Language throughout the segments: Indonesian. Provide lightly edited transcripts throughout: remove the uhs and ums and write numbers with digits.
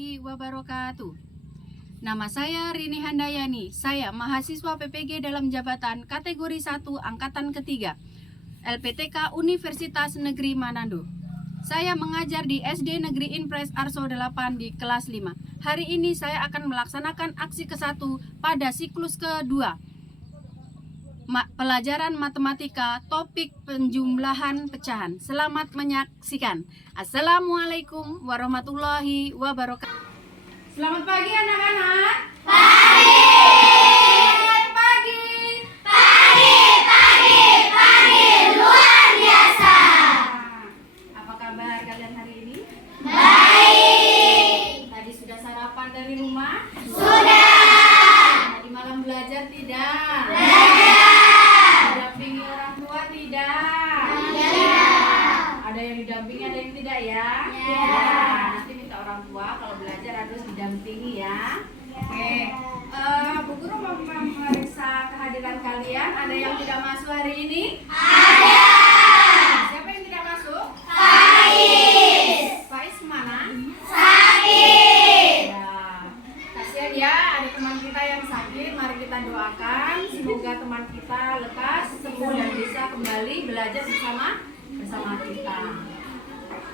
warahmatullahi wabarakatuh. Nama saya Rini Handayani. Saya mahasiswa PPG dalam jabatan kategori 1 angkatan ketiga LPTK Universitas Negeri Manado. Saya mengajar di SD Negeri Impres Arso 8 di kelas 5. Hari ini saya akan melaksanakan aksi ke-1 pada siklus kedua. Pelajaran matematika topik penjumlahan pecahan. Selamat menyaksikan. Assalamualaikum warahmatullahi wabarakatuh. Selamat pagi anak-anak. Pagi. Selamat pagi. Pagi luar biasa. Apa kabar kalian hari ini? Baik. Tadi sudah sarapan dari rumah? Sudah. Tadi malam belajar tidak? Belajar. Didampingi orang tua tidak? Tidak. Ada yang didampingi, ada yang tidak ya? Ya. Nanti minta orang tua kalau belajar harus didampingi ya. Oke. Bu Guru mau memeriksa kehadiran kalian. Ada yang tidak masuk hari ini? Ada. Siapa yang tidak masuk? Faiz. Faiz mana? Sakit. Ya. Kasihan ya, ada teman kita yang sakit. Mari kita doakan semoga teman kita lekas sembuh dan bisa kembali belajar bersama kita.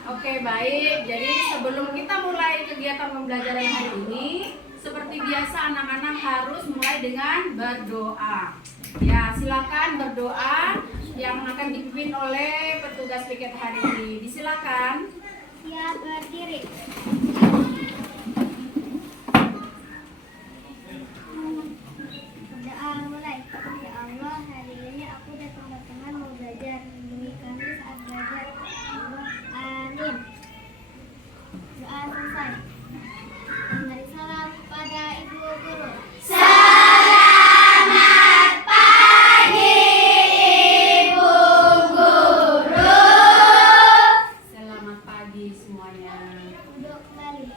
Oke, baik. Jadi sebelum kita mulai kegiatan pembelajaran hari ini, seperti biasa anak-anak harus mulai dengan berdoa. Ya, silakan berdoa yang akan dipimpin oleh petugas piket hari ini. Disilakan. Ya, berdiri. Berdoa mulai. Ya Allah, hari ini aku dan teman-teman mau belajar. Lindungi kami saat belajar. Allah, amin. Doa selesai. Mari salam pada Ibu Guru. Selamat pagi, Ibu Guru. Selamat pagi semuanya. Duduk kembali.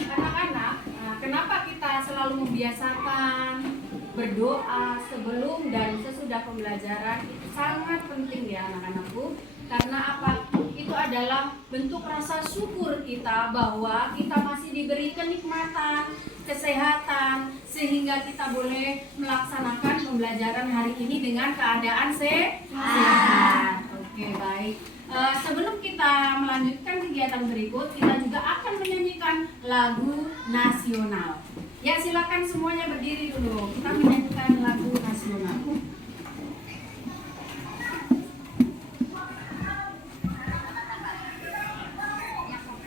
Anak-anak, kenapa kita selalu membiasakan berdoa sebelum dan sesudah pembelajaran? Itu sangat penting ya anak-anakku. Karena apa? Itu adalah bentuk rasa syukur kita bahwa kita masih diberi kenikmatan, kesehatan, sehingga kita boleh melaksanakan pembelajaran hari ini dengan keadaan sehat. Oke, baik. Sebelum kita melanjutkan kegiatan berikut, kita juga akan menyanyikan lagu nasional. Ya, silakan semuanya berdiri dulu. Kita menyanyikan lagu nasional.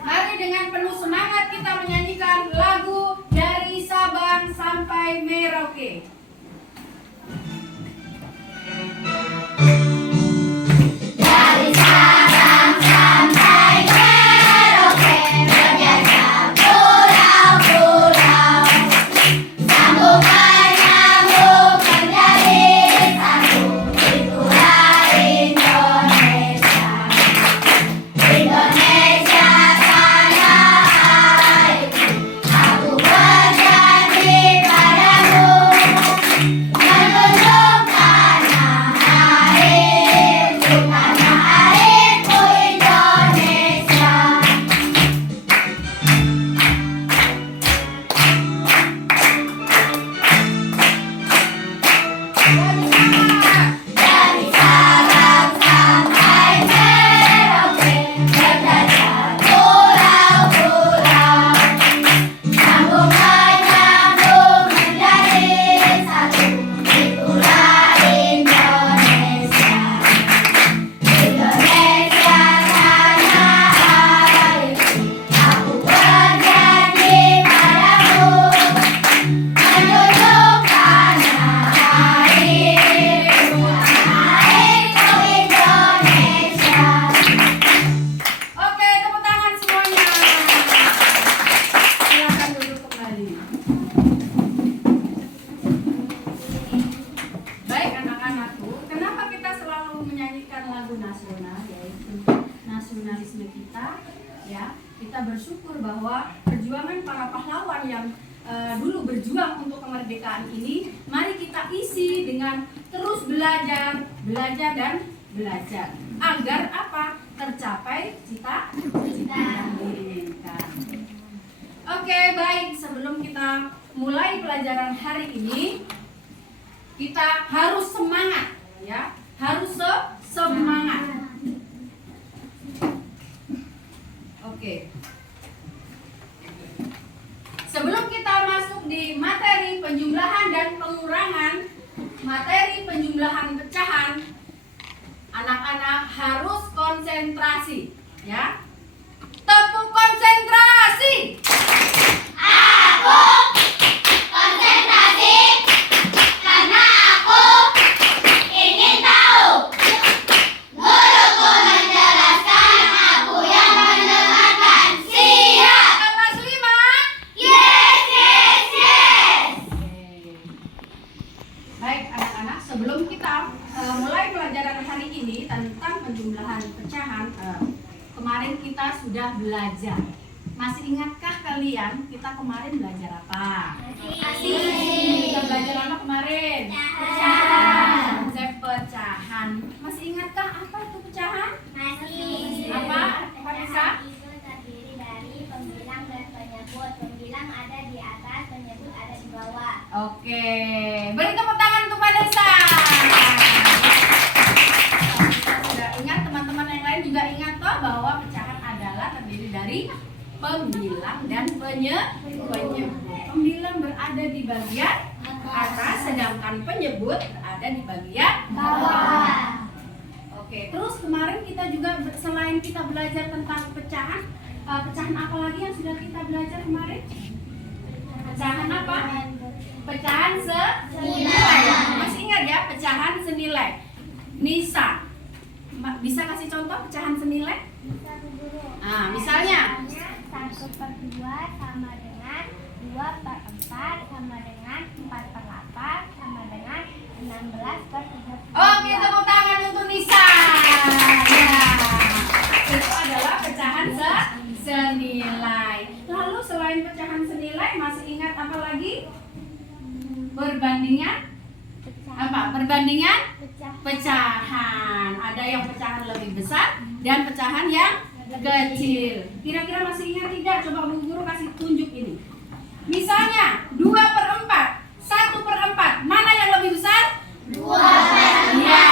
Mari dengan penuh semangat kita menyanyikan lagu dari Sabang sampai Merauke. Dari Sabang sampai Merauke, berjajah pulau-pulau. Sambungan nyambung menjadi satu, itulah Indonesia. Indonesia tanah airku, aku berjanji padamu, menunjuk tanah airku Indonesia. Dari Sabang sampai Merauke, berjajah pulau-pulau. Sambungan nyambung menjadi satu, itulah Indonesia. Indonesia tanah airku, aku berjanji padamu, menunjuk tanah airku Indonesia. Oke, tepuk tangan semuanya. Silakan duduk kembali. Baik anak-anakku, kenapa kita selalu menyanyikan lagu nasional, yaitu nasionalisme kita? Ya, kita bersyukur bahwa perjuangan para pahlawan yang dulu berjuang untuk kemerdekaan ini, mari kita isi dengan terus belajar dan belajar. Agar apa? Tercapai cita-cita yang diinginkan. Oke, baik. Sebelum kita mulai pelajaran hari ini, kita harus semangat, ya. Harus semangat. Oke. Sebelum kita masuk di materi penjumlahan dan pengurangan, materi penjumlahan pecahan, anak-anak harus konsentrasi, ya. Tepuk konsentrasi. Aku konsentrasi karena aku ingin tahu. Guruku menjelaskan, aku yang mendengarkan. Siap. Kelas 5. Yes, yes, yes. Baik anak-anak, sebelum kita mulai pelajaran hari ini tentang penjumlahan pecahan, kemarin kita sudah belajar. Masih ingatkah kalian kita kemarin belajar apa? Kita belajar apa kemarin? Pecahan. Konsep pecahan. Masih ingatkah apa itu pecahan? Masih. Apa bisa? Itu terdiri dari pembilang dan penyebut. Pembilang ada di atas, penyebut ada di bawah. Oke, beri tepuk tangan untuk Vanessa. Kita sudah ingat, teman-teman yang lain juga ingat toh bahwa pecahan adalah terdiri dari pembilang dan penyebut. Pembilang berada di bagian atas, sedangkan penyebut berada di bagian bawah. Oke, terus kemarin kita juga selain kita belajar tentang pecahan, pecahan apa lagi yang sudah kita belajar kemarin? Pecahan apa? Pecahan senilai. Masih ingat ya, pecahan senilai. Nisa, bisa kasih contoh pecahan senilai? Nah, misalnya 1/2 sama dengan 2/4 sama dengan 4/8 sama dengan 16/30. oke, tepuk tangan untuk Nisa. Ya, itu adalah pecahan senilai. Lalu selain pecahan senilai, masih ingat apa lagi? Perbandingan apa? Perbandingan pecahan. Ada yang pecahan lebih besar dan pecahan yang kecil. Kira-kira masih ingat tidak? Coba Bu Guru kasih tunjuk ini. Misalnya 2/4, 1/4. Mana yang lebih besar? 2/4. Ya.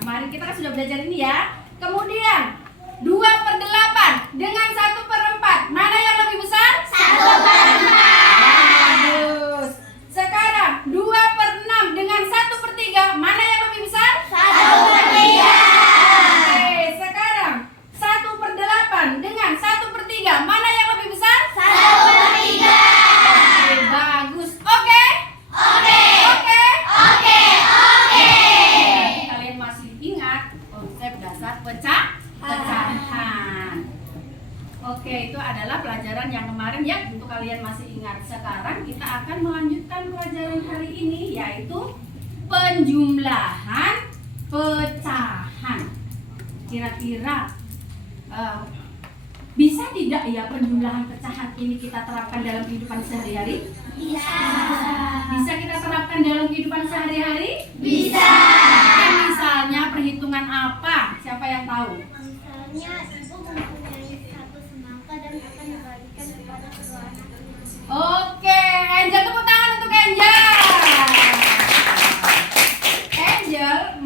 Kemarin kita kan sudah belajar ini ya. Kemudian 2/8 dengan 1/4. Mana yang lebih besar? 1/4. Bagus. Sekarang 2/6 dengan 1/3. Mana yang lebih besar? 1/3. Oke, sekarang 1/8 dengan 1/3. Mana yang lebih besar? 1/3. Oke, bagus. Oke? Oke. Oke? Oke. Oke. Kalian masih ingat konsep dasar pecahan. Oke, itu adalah pelajaran yang kemarin ya, untuk kalian masih ingat. Sekarang kita akan melanjutkan pelajaran hari ini, yaitu penjumlahan pecahan. Kira-kira bisa tidak ya penjumlahan pecahan ini kita terapkan dalam kehidupan sehari-hari? Bisa. Bisa kita terapkan dalam kehidupan sehari-hari? Bisa. Misalnya perhitungan apa? Siapa yang tahu? Misalnya ibu mempunyai satu semangka dan akan membagikan kepada kedua anaknya. Oke, Angel, tepuk tangan untuk Angel. Angel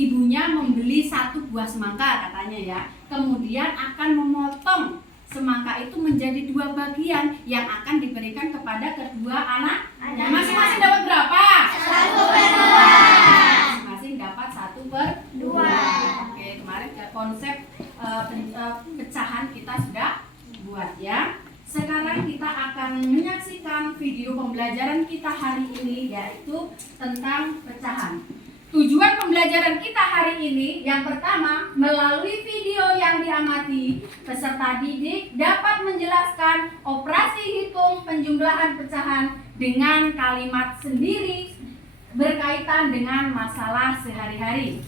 ibunya membeli 1 buah semangka katanya ya. Kemudian akan memotong semangka itu menjadi 2 bagian yang akan diberikan kepada kedua anaknya. Masing-masing dapat berapa? 1/2. Masing-masing dapat 1/2. Oke, kemarin konsep pecahan kita sudah buat ya. Sekarang kita akan menyaksikan video pembelajaran kita hari ini, yaitu tentang pecahan. Tujuan pembelajaran kita hari ini, yang pertama, melalui video yang diamati, peserta didik dapat menjelaskan operasi hitung penjumlahan pecahan dengan kalimat sendiri berkaitan dengan masalah sehari-hari.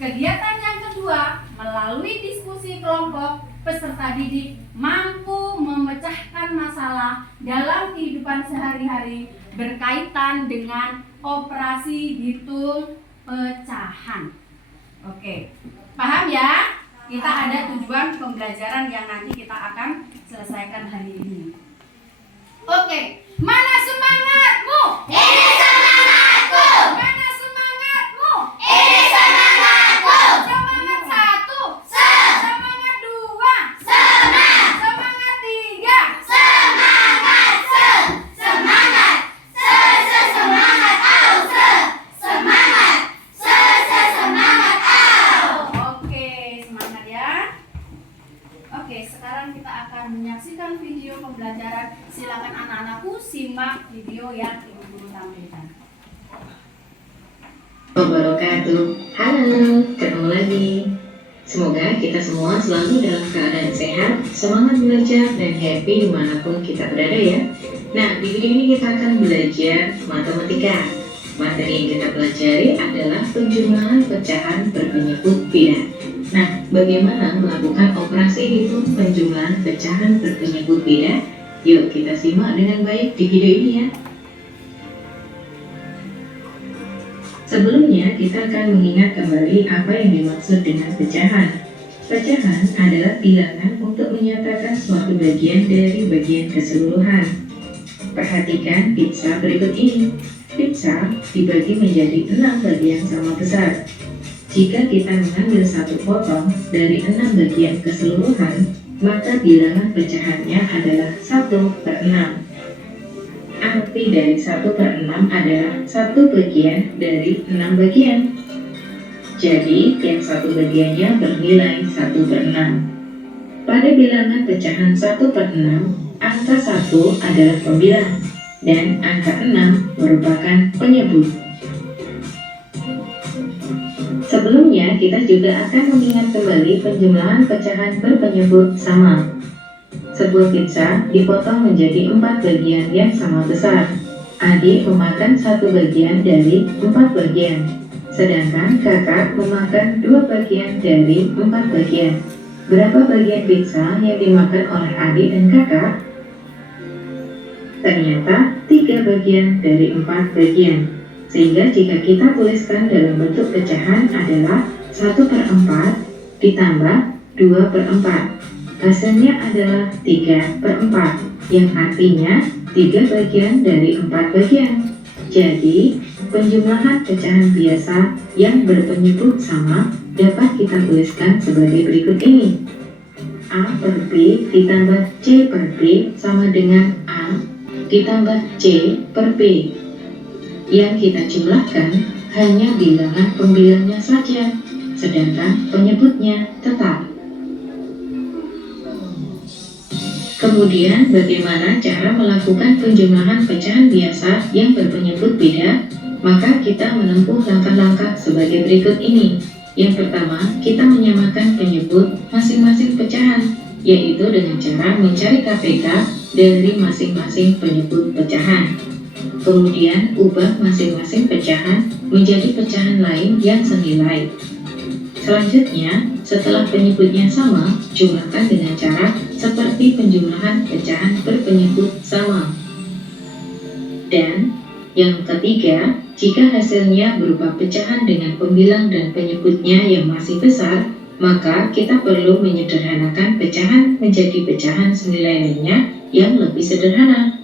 Kegiatan yang kedua, melalui diskusi kelompok, peserta didik mampu memecahkan masalah dalam kehidupan sehari-hari berkaitan dengan operasi hitung pecahan. Oke, paham ya? Kita ada tujuan pembelajaran yang nanti kita akan selesaikan hari ini. Oke, mana semangatmu? Ini semangatku. Mana semangatmu? Ini semangatku. Semangat satu, Se- semangat dua, Semangat. semangat tiga. Semangat. Semangat. Semangat. Au. Semangat. Semangat. Au. Oke, semangat ya. Oke, sekarang kita akan menyaksikan video pembelajaran. Silakan anak-anakku simak video yang ibu guru tampilkan. Wabarakatuh. Halo, ketemu lagi. Semoga kita semua selalu dalam keadaan sehat, semangat belajar, dan happy dimanapun kita berada ya. Nah, di video ini kita akan belajar matematika. Materi yang kita pelajari adalah penjumlahan pecahan berpenyebut beda. Nah, bagaimana melakukan operasi hitung penjumlahan pecahan berpenyebut beda? Yuk kita simak dengan baik di video ini ya. Sebelumnya, kita akan mengingat kembali apa yang dimaksud dengan pecahan. Pecahan adalah bilangan untuk menyatakan suatu bagian dari bagian keseluruhan. Perhatikan pizza berikut ini. Pizza dibagi menjadi 6 bagian sama besar. Jika kita mengambil satu potong dari 6 bagian keseluruhan, maka bilangan pecahannya adalah 1/6. Arti dari 1/6 adalah 1 bagian dari 6 bagian. Jadi, tiap satu bagiannya bernilai 1/6. Pada bilangan pecahan 1/6, angka 1 adalah pembilang, dan angka 6 merupakan penyebut. Sebelumnya, kita juga akan mengingat kembali penjumlahan pecahan berpenyebut sama. Sebuah pizza dipotong menjadi 4 bagian yang sama besar. Adik memakan 1 bagian dari 4 bagian, sedangkan kakak memakan 2 bagian dari 4 bagian. Berapa bagian pizza yang dimakan oleh adik dan kakak? Ternyata 3 bagian dari 4 bagian. Sehingga jika kita tuliskan dalam bentuk pecahan adalah 1/4 ditambah 2/4. Hasilnya adalah 3/4, yang artinya 3 bagian dari 4 bagian. Jadi, penjumlahan pecahan biasa yang berpenyebut sama dapat kita tuliskan sebagai berikut ini. A per B ditambah C per B sama dengan A ditambah C per B. Yang kita jumlahkan hanya bilangan pembilangnya saja, sedangkan penyebutnya tetap. Kemudian, bagaimana cara melakukan penjumlahan pecahan biasa yang berpenyebut beda? Maka kita menempuh langkah-langkah sebagai berikut ini. Yang pertama, kita menyamakan penyebut masing-masing pecahan, yaitu dengan cara mencari KPK dari masing-masing penyebut pecahan. Kemudian, ubah masing-masing pecahan menjadi pecahan lain yang senilai. Selanjutnya, setelah penyebutnya sama, jumlahkan dengan cara seperti penjumlahan pecahan berpenyebut sama. Dan yang ketiga, jika hasilnya berupa pecahan dengan pembilang dan penyebutnya yang masih besar, maka kita perlu menyederhanakan pecahan menjadi pecahan senilai lainnya yang lebih sederhana.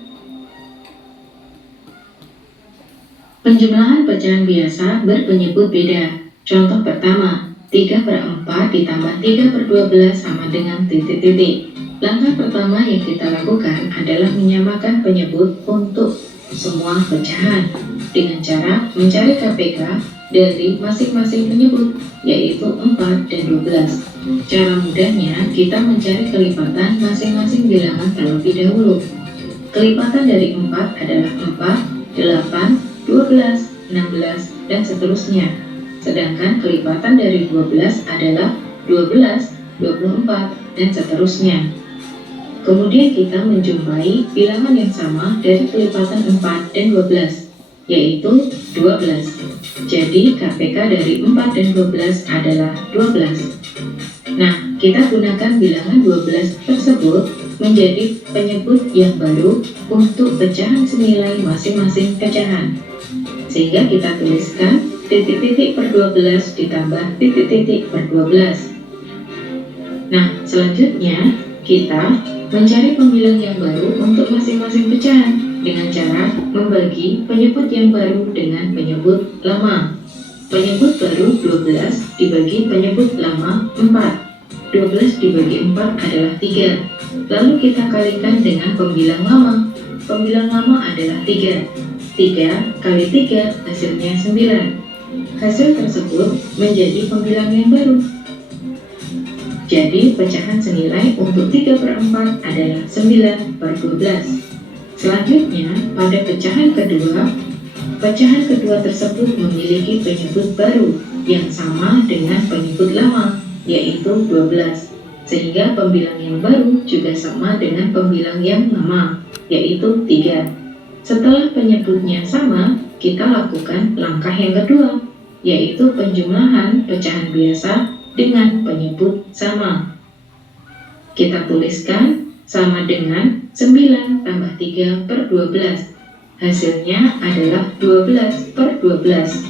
Penjumlahan pecahan biasa berpenyebut beda. Contoh pertama, 3/4 ditambah 3/12 sama dengan titik-titik. Langkah pertama yang kita lakukan adalah menyamakan penyebut untuk semua pecahan dengan cara mencari KPK dari masing-masing penyebut, yaitu 4 dan 12. Cara mudahnya, kita mencari kelipatan masing-masing bilangan terlebih dahulu. Kelipatan dari 4 adalah 4, 8, 12, 16, dan seterusnya. Sedangkan kelipatan dari 12 adalah 12, 24, dan seterusnya. Kemudian kita menjumpai bilangan yang sama dari kelipatan 4 dan 12, yaitu 12. Jadi KPK dari 4 dan 12 adalah 12. Nah, kita gunakan bilangan 12 tersebut menjadi penyebut yang baru untuk pecahan senilai masing-masing pecahan. Sehingga kita tuliskan titik-titik per 12 ditambah titik-titik per 12. Nah, selanjutnya kita mencari pembilang yang baru untuk masing-masing pecahan dengan cara membagi penyebut yang baru dengan penyebut lama. Penyebut baru 12 dibagi penyebut lama 4. 12 dibagi 4 adalah 3. Lalu kita kalikan dengan pembilang lama. Pembilang lama adalah 3. 3 kali 3 hasilnya 9. Hasil tersebut menjadi pembilang yang baru. Jadi pecahan senilai untuk 3/4 adalah 9 per 12. Selanjutnya pada pecahan kedua tersebut memiliki penyebut baru yang sama dengan penyebut lama, yaitu 12. Sehingga pembilang yang baru juga sama dengan pembilang yang lama, yaitu 3. Setelah penyebutnya sama, kita lakukan langkah yang kedua, yaitu penjumlahan pecahan biasa dengan penyebut sama. Kita tuliskan sama dengan 9 tambah 3 per 12. Hasilnya adalah 12 per 12.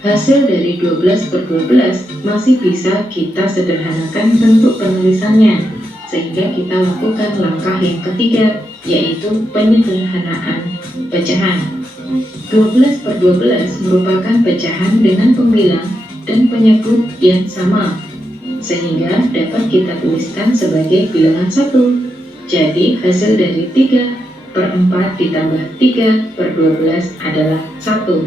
Hasil dari 12 per 12 masih bisa kita sederhanakan bentuk penulisannya, sehingga kita lakukan langkah yang ketiga, yaitu penyederhanaan pecahan. 12 per 12 merupakan pecahan dengan pembilang dan penyebut yang sama, sehingga dapat kita tuliskan sebagai bilangan 1. Jadi hasil dari 3/4 ditambah 3 per 12 adalah 1.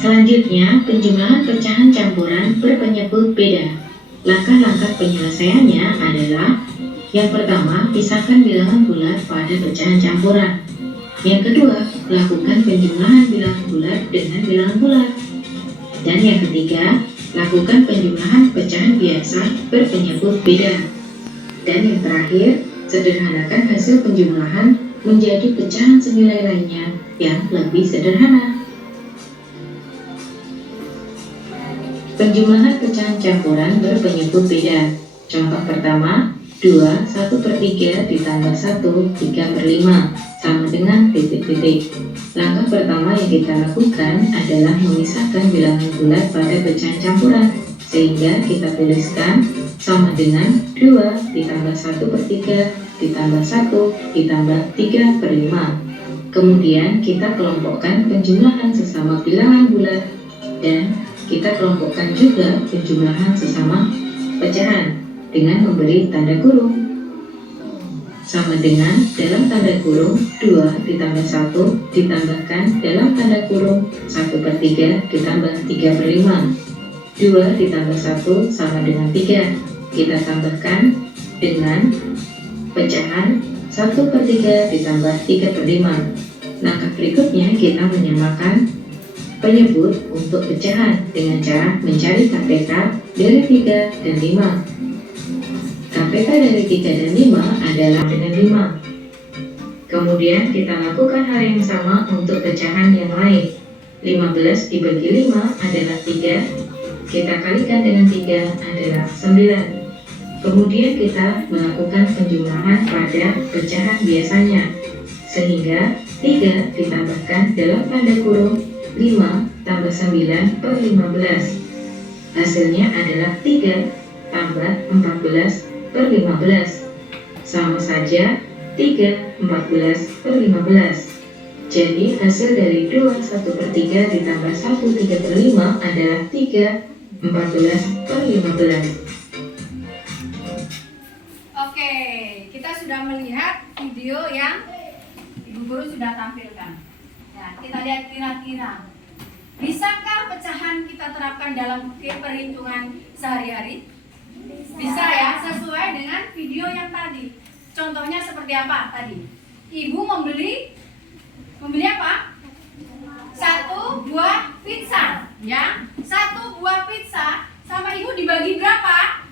Selanjutnya, penjumlahan pecahan campuran berpenyebut beda. Langkah-langkah penyelesaiannya adalah: yang pertama, pisahkan bilangan bulat pada pecahan campuran. Yang kedua, lakukan penjumlahan bilangan bulat dengan bilangan bulat. Dan yang ketiga, lakukan penjumlahan pecahan biasa berpenyebut beda. Dan yang terakhir, sederhanakan hasil penjumlahan menjadi pecahan senilai lainnya yang lebih sederhana. Penjumlahan pecahan campuran berpenyebut beda. Contoh pertama, 2 1/3 ditambah 1 3/5 sama dengan titik-titik. Langkah pertama yang kita lakukan adalah memisahkan bilangan bulat pada pecahan campuran, sehingga kita tuliskan sama dengan 2 ditambah 1/3 ditambah 1 ditambah 3/5. Kemudian kita kelompokkan penjumlahan sesama bilangan bulat dan kita kelompokkan juga penjumlahan sesama pecahan dengan memberi tanda kurung. Sama dengan dalam tanda kurung 2 ditambah 1 ditambahkan dalam tanda kurung 1/3 ditambah 3/5. 2 ditambah 1 sama dengan 3. Kita tambahkan dengan pecahan 1/3 ditambah 3/5. Langkah berikutnya kita menyamakan penyebut untuk pecahan dengan cara mencari KPK dari 3 dan 5. KPK dari 3 dan 5 adalah dengan 5. Kemudian kita lakukan hal yang sama untuk pecahan yang lain. 15 dibagi 5 adalah 3. Kita kalikan dengan 3 adalah 9. Kemudian kita melakukan penjumlahan pada pecahan biasanya, sehingga 3 ditambahkan dalam tanda kurung 5 tambah 9 per 15. Hasilnya adalah 3 tambah 14 per 15. Sama saja 3 14 per 15. Jadi hasil dari 2 1/3 ditambah 1 3/5 adalah 3 14 per 15. Oke, kita sudah melihat video yang Ibu Guru sudah tampilkan. Ya, kita lihat kira-kira bisakah pecahan kita terapkan dalam perhitungan sehari-hari? Bisa ya, sesuai dengan video yang tadi. Contohnya seperti apa tadi? Ibu membeli apa? 1 buah pizza, ya. 1 buah pizza sama ibu dibagi berapa?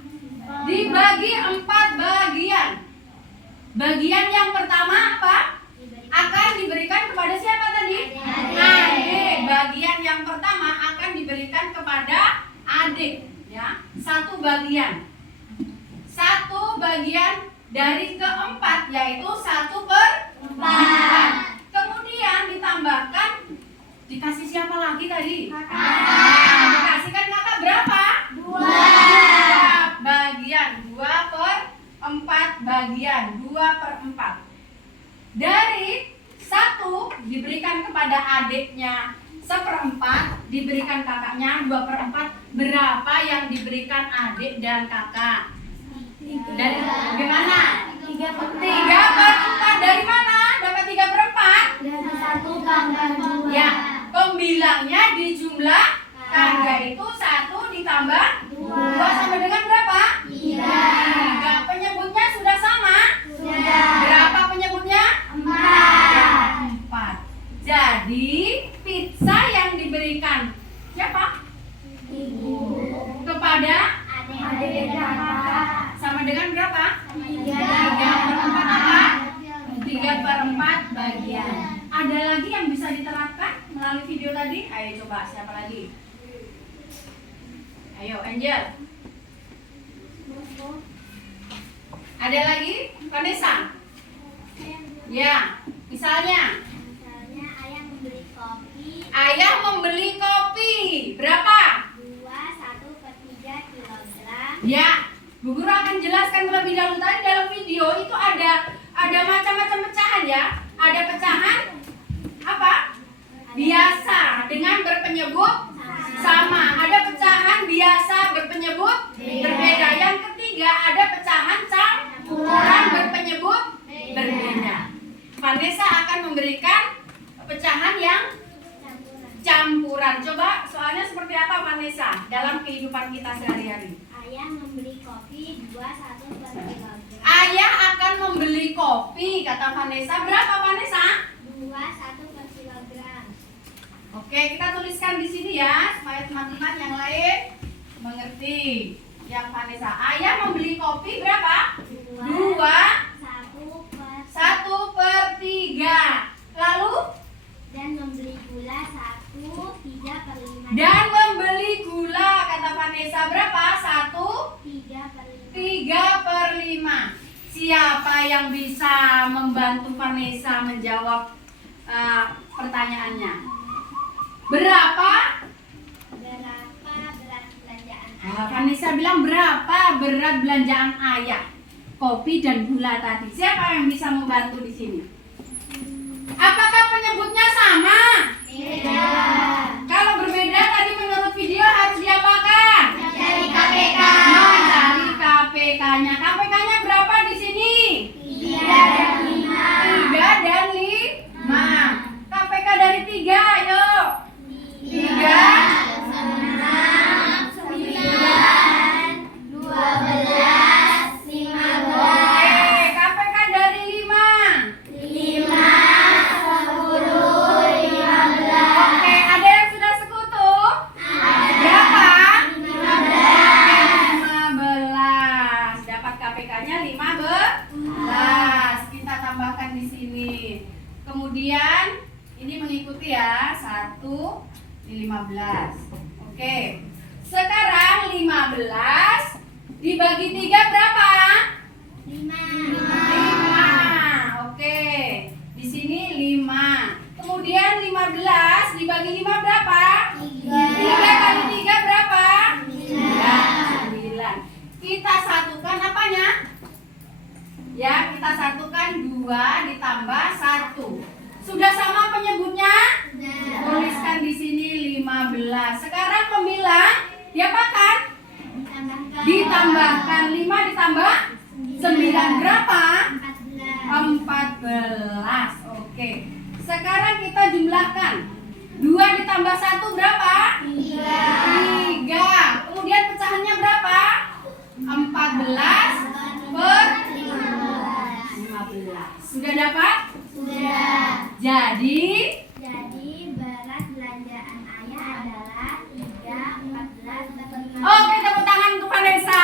Dibagi 4 bagian. Bagian yang pertama apa? Akan diberikan kepada siapa tadi? Adik. Bagian yang pertama akan diberikan kepada adik, ya. 1 bagian. 1 bagian dari keempat, yaitu 1/4. Kemudian ditambah tambahkan, dikasih siapa lagi tadi? Nah, dikasihkan kakak berapa? 2 bagian, 2/4 bagian, 2/4. Dari 1 diberikan kepada adiknya 1/4, diberikan kakaknya 2/4. Berapa yang diberikan adik dan kakak? Dari bagaimana? 3/4. Dari mana dapat 3/4? Dari 1 tambah 2. Ya, pembilangnya di jumlah tangga itu 1 ditambah 2 sama dengan berapa? 3. Penyebutnya sudah sama? Berapa penyebutnya? 4. Jadi pizza yang diberikan siapa? Kepada Adik dan kakak. sama dengan berapa? 3/4 apa? 3/4 bagian. Ada lagi yang bisa diterapkan melalui video tadi? Ayo coba, siapa lagi? Ayo Angel. Ada lagi? Vanessa? Ya, misalnya Misalnya ayah membeli kopi ayah membeli kopi berapa? 1/3 kilogram. Ya, Bu Guru akan jelaskan terlebih dahulu. Tadi dalam video itu ada macam-macam pecahan ya. Ada pecahan apa? Biasa dengan berpenyebut sama. Ada pecahan biasa berpenyebut berbeda. Yang ketiga ada pecahan campuran berpenyebut berbeda. Vanessa akan memberikan pecahan yang campuran. Coba soalnya seperti apa Vanessa dalam kehidupan kita sehari-hari? Ayah membeli kopi 1 per kilogram. Ayah akan membeli kopi, kata Vanessa. Berapa Vanessa? 1 per kilogram. Oke, kita tuliskan di sini ya supaya teman-teman yang lain mengerti. Yang Vanessa, ayah membeli kopi berapa? 1/3. Lalu Dan membeli gula 1/3/5. dan membeli gula, kata Vanessa berapa? 3/5. 1/3/5. Siapa yang bisa membantu Vanessa menjawab pertanyaannya? Berapa? Berapa berat belanjaan Vanessa bilang berapa berat belanjaan ayah? Kopi dan gula tadi. Siapa yang bisa membantu di sini? Apakah penyebutnya sama? Beda. Kalau berbeda tadi menurut video harus diapakan? Mencari KPK. Mencari KPK-nya. KPK-nya berapa di sini? 3 dan 5. KPK dari 3, ayo. 3, 12, 15, KPK dari 5. 10, 15. Oke, ada yang sudah sekutu? Berapa? 15. Dapat KPK-nya 15. Kita tambahkan di sini. Kemudian ini mengikuti ya. 1 di 15. Oke. Sekarang 15 dibagi 3 berapa? 5. Oke. Di sini 5. Kemudian 15 dibagi 5 berapa? 3 kali 3 berapa? 9. Kita satukan apanya? Ya, kita satukan 2 ditambah 1. Sudah sama penyebutnya? Tuliskan di sini 15. Sekarang pembilang diapakan? Ditambahkan 5 ditambah 9 berapa? 14. Oke. Sekarang kita jumlahkan. 2 ditambah 1 berapa? 3. Kemudian pecahannya berapa? 14 per 15. Sudah dapat? Jadi berat belanjaan ayah adalah 3/14 per 15. oke, tepuk tangan untuk Vanessa.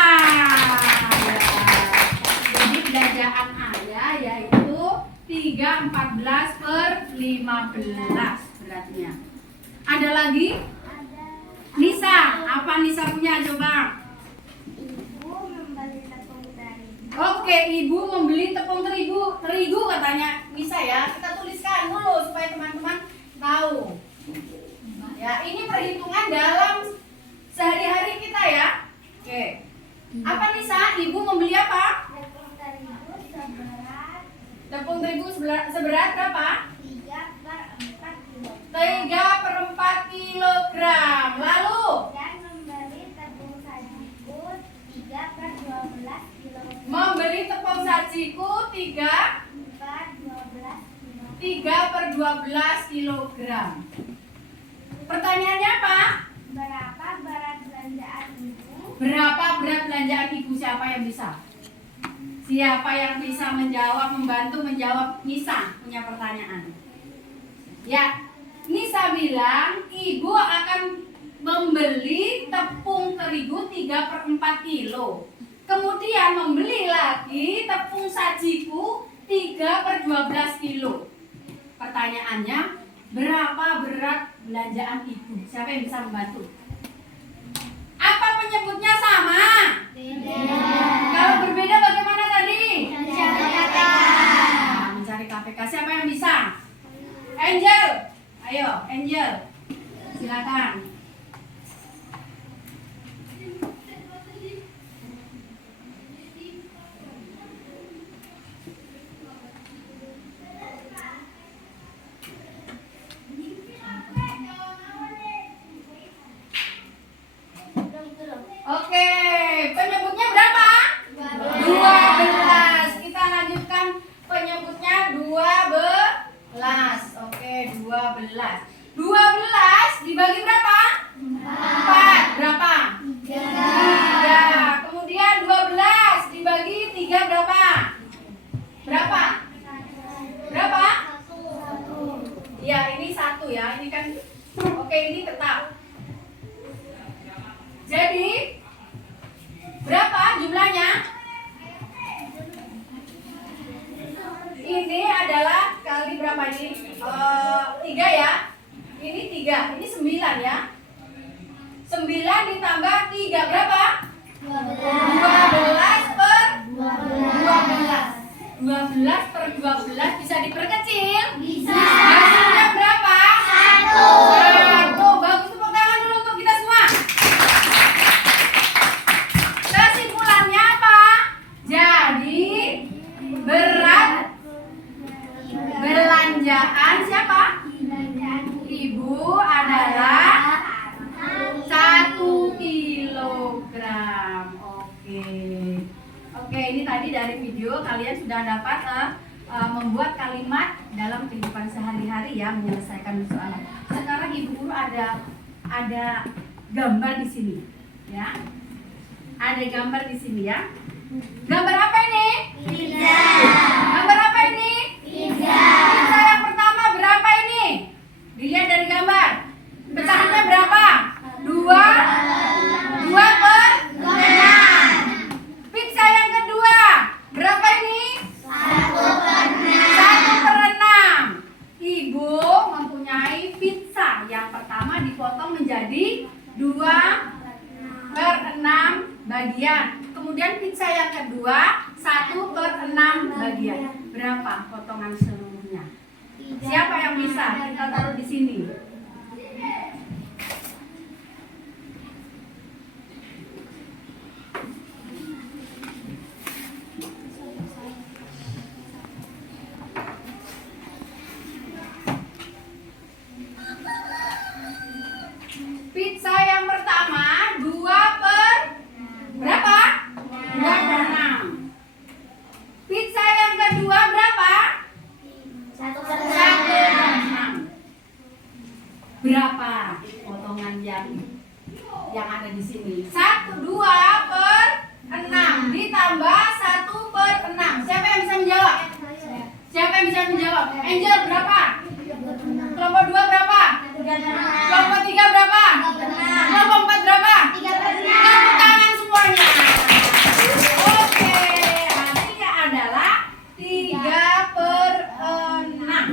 Jadi belanjaan ayah yaitu 3/14 per 15 beratnya. Ada lagi? Nisa, apa Nisa punya coba? Ibu membeli tepung terigu. Oke, ibu membeli tepung terigu katanya Nisa ya. Kita tuliskan dulu supaya teman-teman Tahu. Ya, ini perhitungan dalam sehari-hari kita ya. Oke. Apa Nisa? Ibu membeli apa? Tepung terigu seberat berapa? 3/4 kilogram. Lalu? Dan membeli tepung sajiku 3/12 kilogram. Membeli tepung sajiku 3/12 kilogram. Pertanyaannya apa? Berapa berat belanjaan ibu? Berapa berat belanjaan ibu? Siapa yang bisa? Siapa yang bisa membantu menjawab Nisa punya pertanyaan? Ya, Nisa bilang ibu akan membeli tepung terigu 3/4 kilo. Kemudian membeli lagi tepung sajiku 3/12 kilo. Pertanyaannya, berapa berat belanjaan ibu? Siapa yang bisa membantu? Apa penyebutnya sama? Kalau berbeda bagaimana tadi? Nah, mencari KPK. Siapa yang bisa? Angel. Ayo, Angel. Silakan. Oke, penyebutnya berapa? 12. Kita lanjutkan penyebutnya 12. Oke, 12. 12 dibagi berapa? 4. Berapa? 3. Kemudian 12 dibagi 3 berapa? Berapa? Berapa? Ya, ini 1 ya. Ini kan oke, ini tetap. Jadi berapa jumlahnya? Ini adalah kali berapa ini? 3 ya. Ini 3, ini 9 ya. 9 ditambah 3 berapa? 12/12 bisa diperkecil? Bisa. Hasilnya berapa? 1. Bagus, tepuk tangan dulu untuk kita semua. Kesimpulannya apa? Jadi berat belanjaan siapa? Ibu adalah 1 kilogram. Oke, ini tadi dari video kalian sudah dapat membuat kalimat dalam kehidupan sehari-hari ya, menyelesaikan soal. Sekarang ibu guru ada gambar di sini, ya. Ada gambar di sini ya. Gambar apa ini? Pizza. Gambar apa ini? Pizza. Pizza yang pertama berapa ini? Dilihat dari gambar. Pecahannya berapa? 2/6. Pizza yang kedua berapa ini? 1/6. Ibu mempunyai pizza yang pertama dipotong menjadi 2/6 bagian. Kemudian pizza yang kedua 1/6 bagian. Berapa potongan seluruhnya? Siapa yang bisa? Kita taruh di sini. Pizza yang pertama 2/berapa? 2/6. Pizza yang kedua berapa? 1/6. Berapa potongan yang ada di sini? 2/6 ditambah 1/6. Siapa yang bisa menjawab? Siapa yang bisa menjawab? Angel berapa? Kelompok 2 berapa? Kelompok 3 berapa? Kelompok 4 berapa? 3/6. Tangan semuanya. Oke, hasilnya adalah 3/6.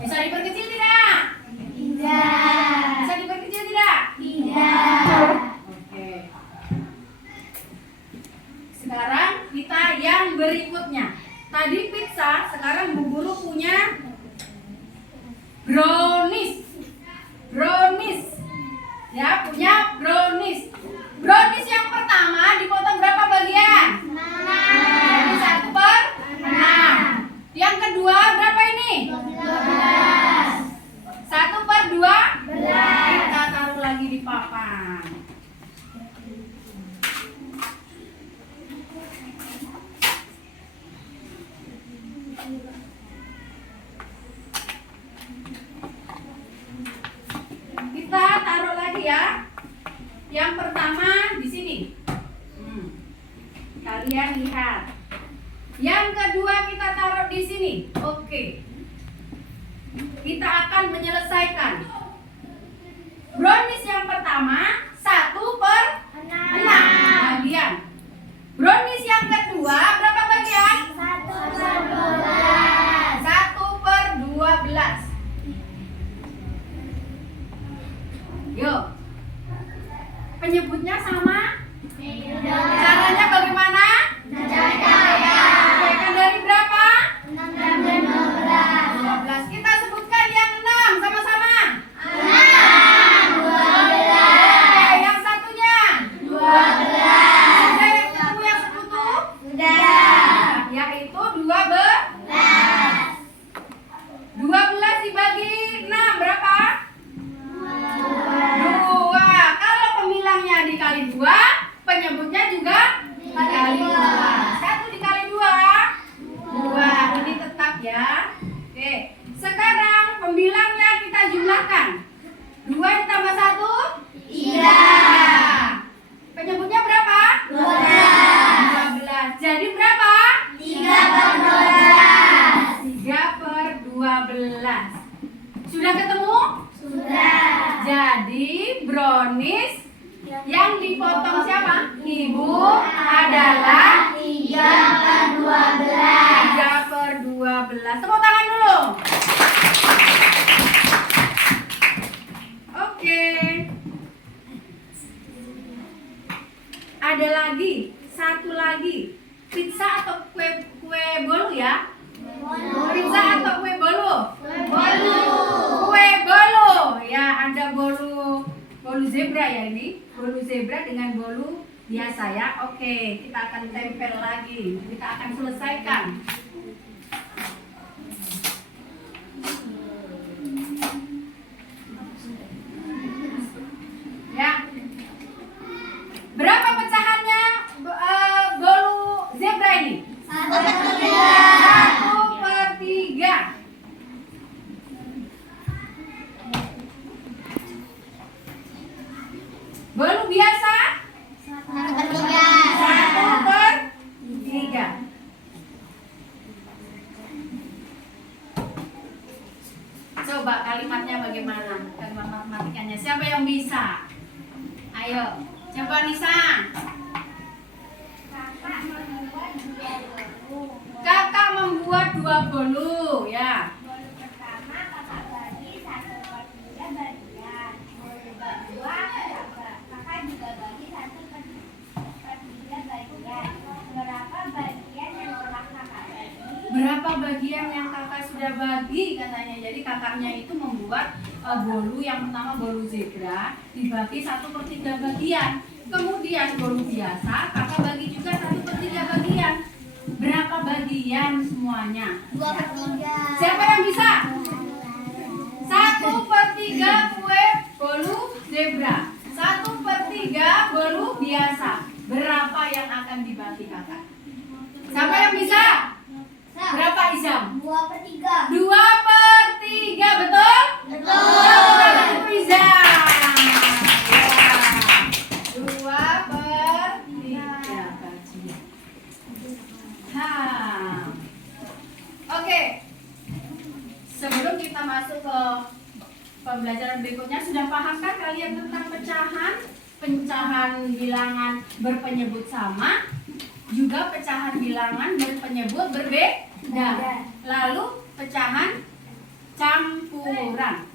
Bisa diperkecil tidak? Tidak. Bisa diperkecil tidak? Tidak. Oke. Sekarang kita yang berikutnya. Tadi pizza, sekarang Bu Guru punya brownies. ya. Yang pertama di sini. Kalian lihat. Yang kedua kita taruh di sini. Oke. Kita akan menyelesaikan. Brownies yang pertama 1/6 bagian. Brownies yang kedua berapa bagian? 1/12. Yuk. Penyebutnya sama? Caranya bagaimana? Berikan dari berapa? 12. Kita sebutkan yang 6 sama-sama. 12. Yang satunya? 12. Sudah yang ketemu yang sekutu? Sudah. Yaitu 12. 12 dibagi 6 berapa? 2. Kalau pemilangnya dikali 2, penyebutnya juga dikali 2. 1 dikali 2, 2. Ini tetap ya. Oke. Sekarang pembilangnya kita jumlahkan. 2 ditambah 1, 3. Penyebutnya berapa? 12. Jadi berapa? 3/12. Sudah ketemu? Sudah. Jadi brownies yang dipotong siapa? Ibu adalah 3/12. Tepuk tangan dulu. Oke. Ada lagi, satu lagi. Pizza atau kue bolu ya? Pizza atau kue bolu? Kue bolu. Ya, ada bolu zebra ya ini. Bolu zebra dengan bolu biasa ya. Oke, kita akan tempel lagi. Kita akan selesaikan. Ya. Berapa pecahannya bolu zebra ini? 1/3. Bolu biasa? 1/3. Coba kalimatnya bagaimana? Kalimat matematikanya. Siapa yang bisa? Ayo, coba Nisa. Kakak membuat 2 bolu, ya. Bolu pertama kakak bagi 1/3 bagian. Bolu kedua kakak juga bagi 1/3 bagian. Berapa bagian yang telah kakak bagi? Berapa bagian yang kakak sudah bagi katanya. Jadi kakaknya itu membuat bolu yang pertama bolu zebra dibagi 1/3 bagian. Kemudian bolu biasa kakak bagi juga 1/3 bagian. Berapa bagian semuanya? 2/3. Siapa yang bisa? 1/3 kue bolu zebra, 1/3 bolu biasa. Berapa yang akan dibagi kakak? Siapa yang bisa? Berapa Izam? 2/3. 2/3, betul? Betul. Itu Izam. Ya. 2/3 bagian. Oke. Sebelum kita masuk ke pembelajaran berikutnya, sudah pahamkah kalian tentang pecahan bilangan berpenyebut sama, juga pecahan bilangan berpenyebut berbeda, lalu pecahan campuran.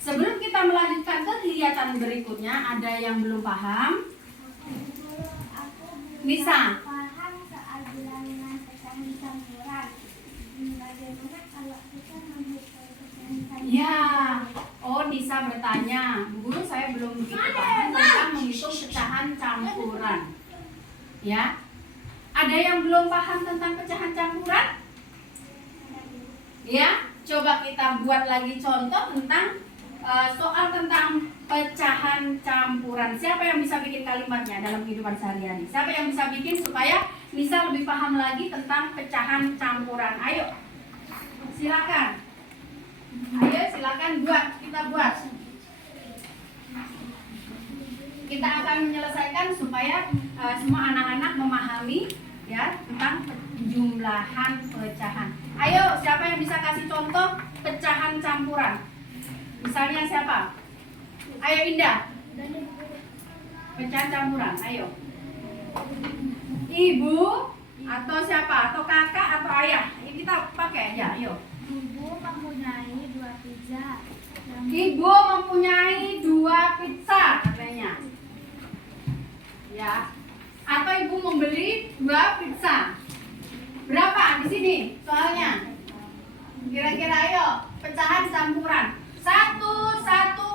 Sebelum kita melanjutkan kegiatan berikutnya, ada yang belum paham? Nisa. Paham soal bilangan pecahan campuran. Bagaimana kalau kita menghitung pecahan campuran? Ya, oh Nisa bertanya, Bu Guru saya belum begitu paham tentang menghitung pecahan campuran. Ya, ada yang belum paham tentang pecahan campuran? Ya, coba kita buat lagi contoh tentang soal tentang pecahan campuran. Siapa yang bisa bikin kalimatnya dalam kehidupan sehari-hari? Siapa yang bisa bikin supaya Nisa lebih paham lagi tentang pecahan campuran? Ayo, silakan. Ayo silakan buat, kita buat. kita akan menyelesaikan supaya semua anak-anak memahami ya tentang jumlahan pecahan. Ayo, siapa yang bisa kasih contoh pecahan campuran? Misalnya siapa? Ayo Indah. Pecahan campuran, ayo. Ibu atau siapa? Atau kakak atau ayah? Ini kita pakai aja, ayo. Ibu mempunyai 2 pizza. Ibu mempunyai 2 pizza katanya. Ya. Atau ibu membeli 2 pizza. Berapa di sini? Soalnya. Kira-kira ayo, pecahan campuran. 1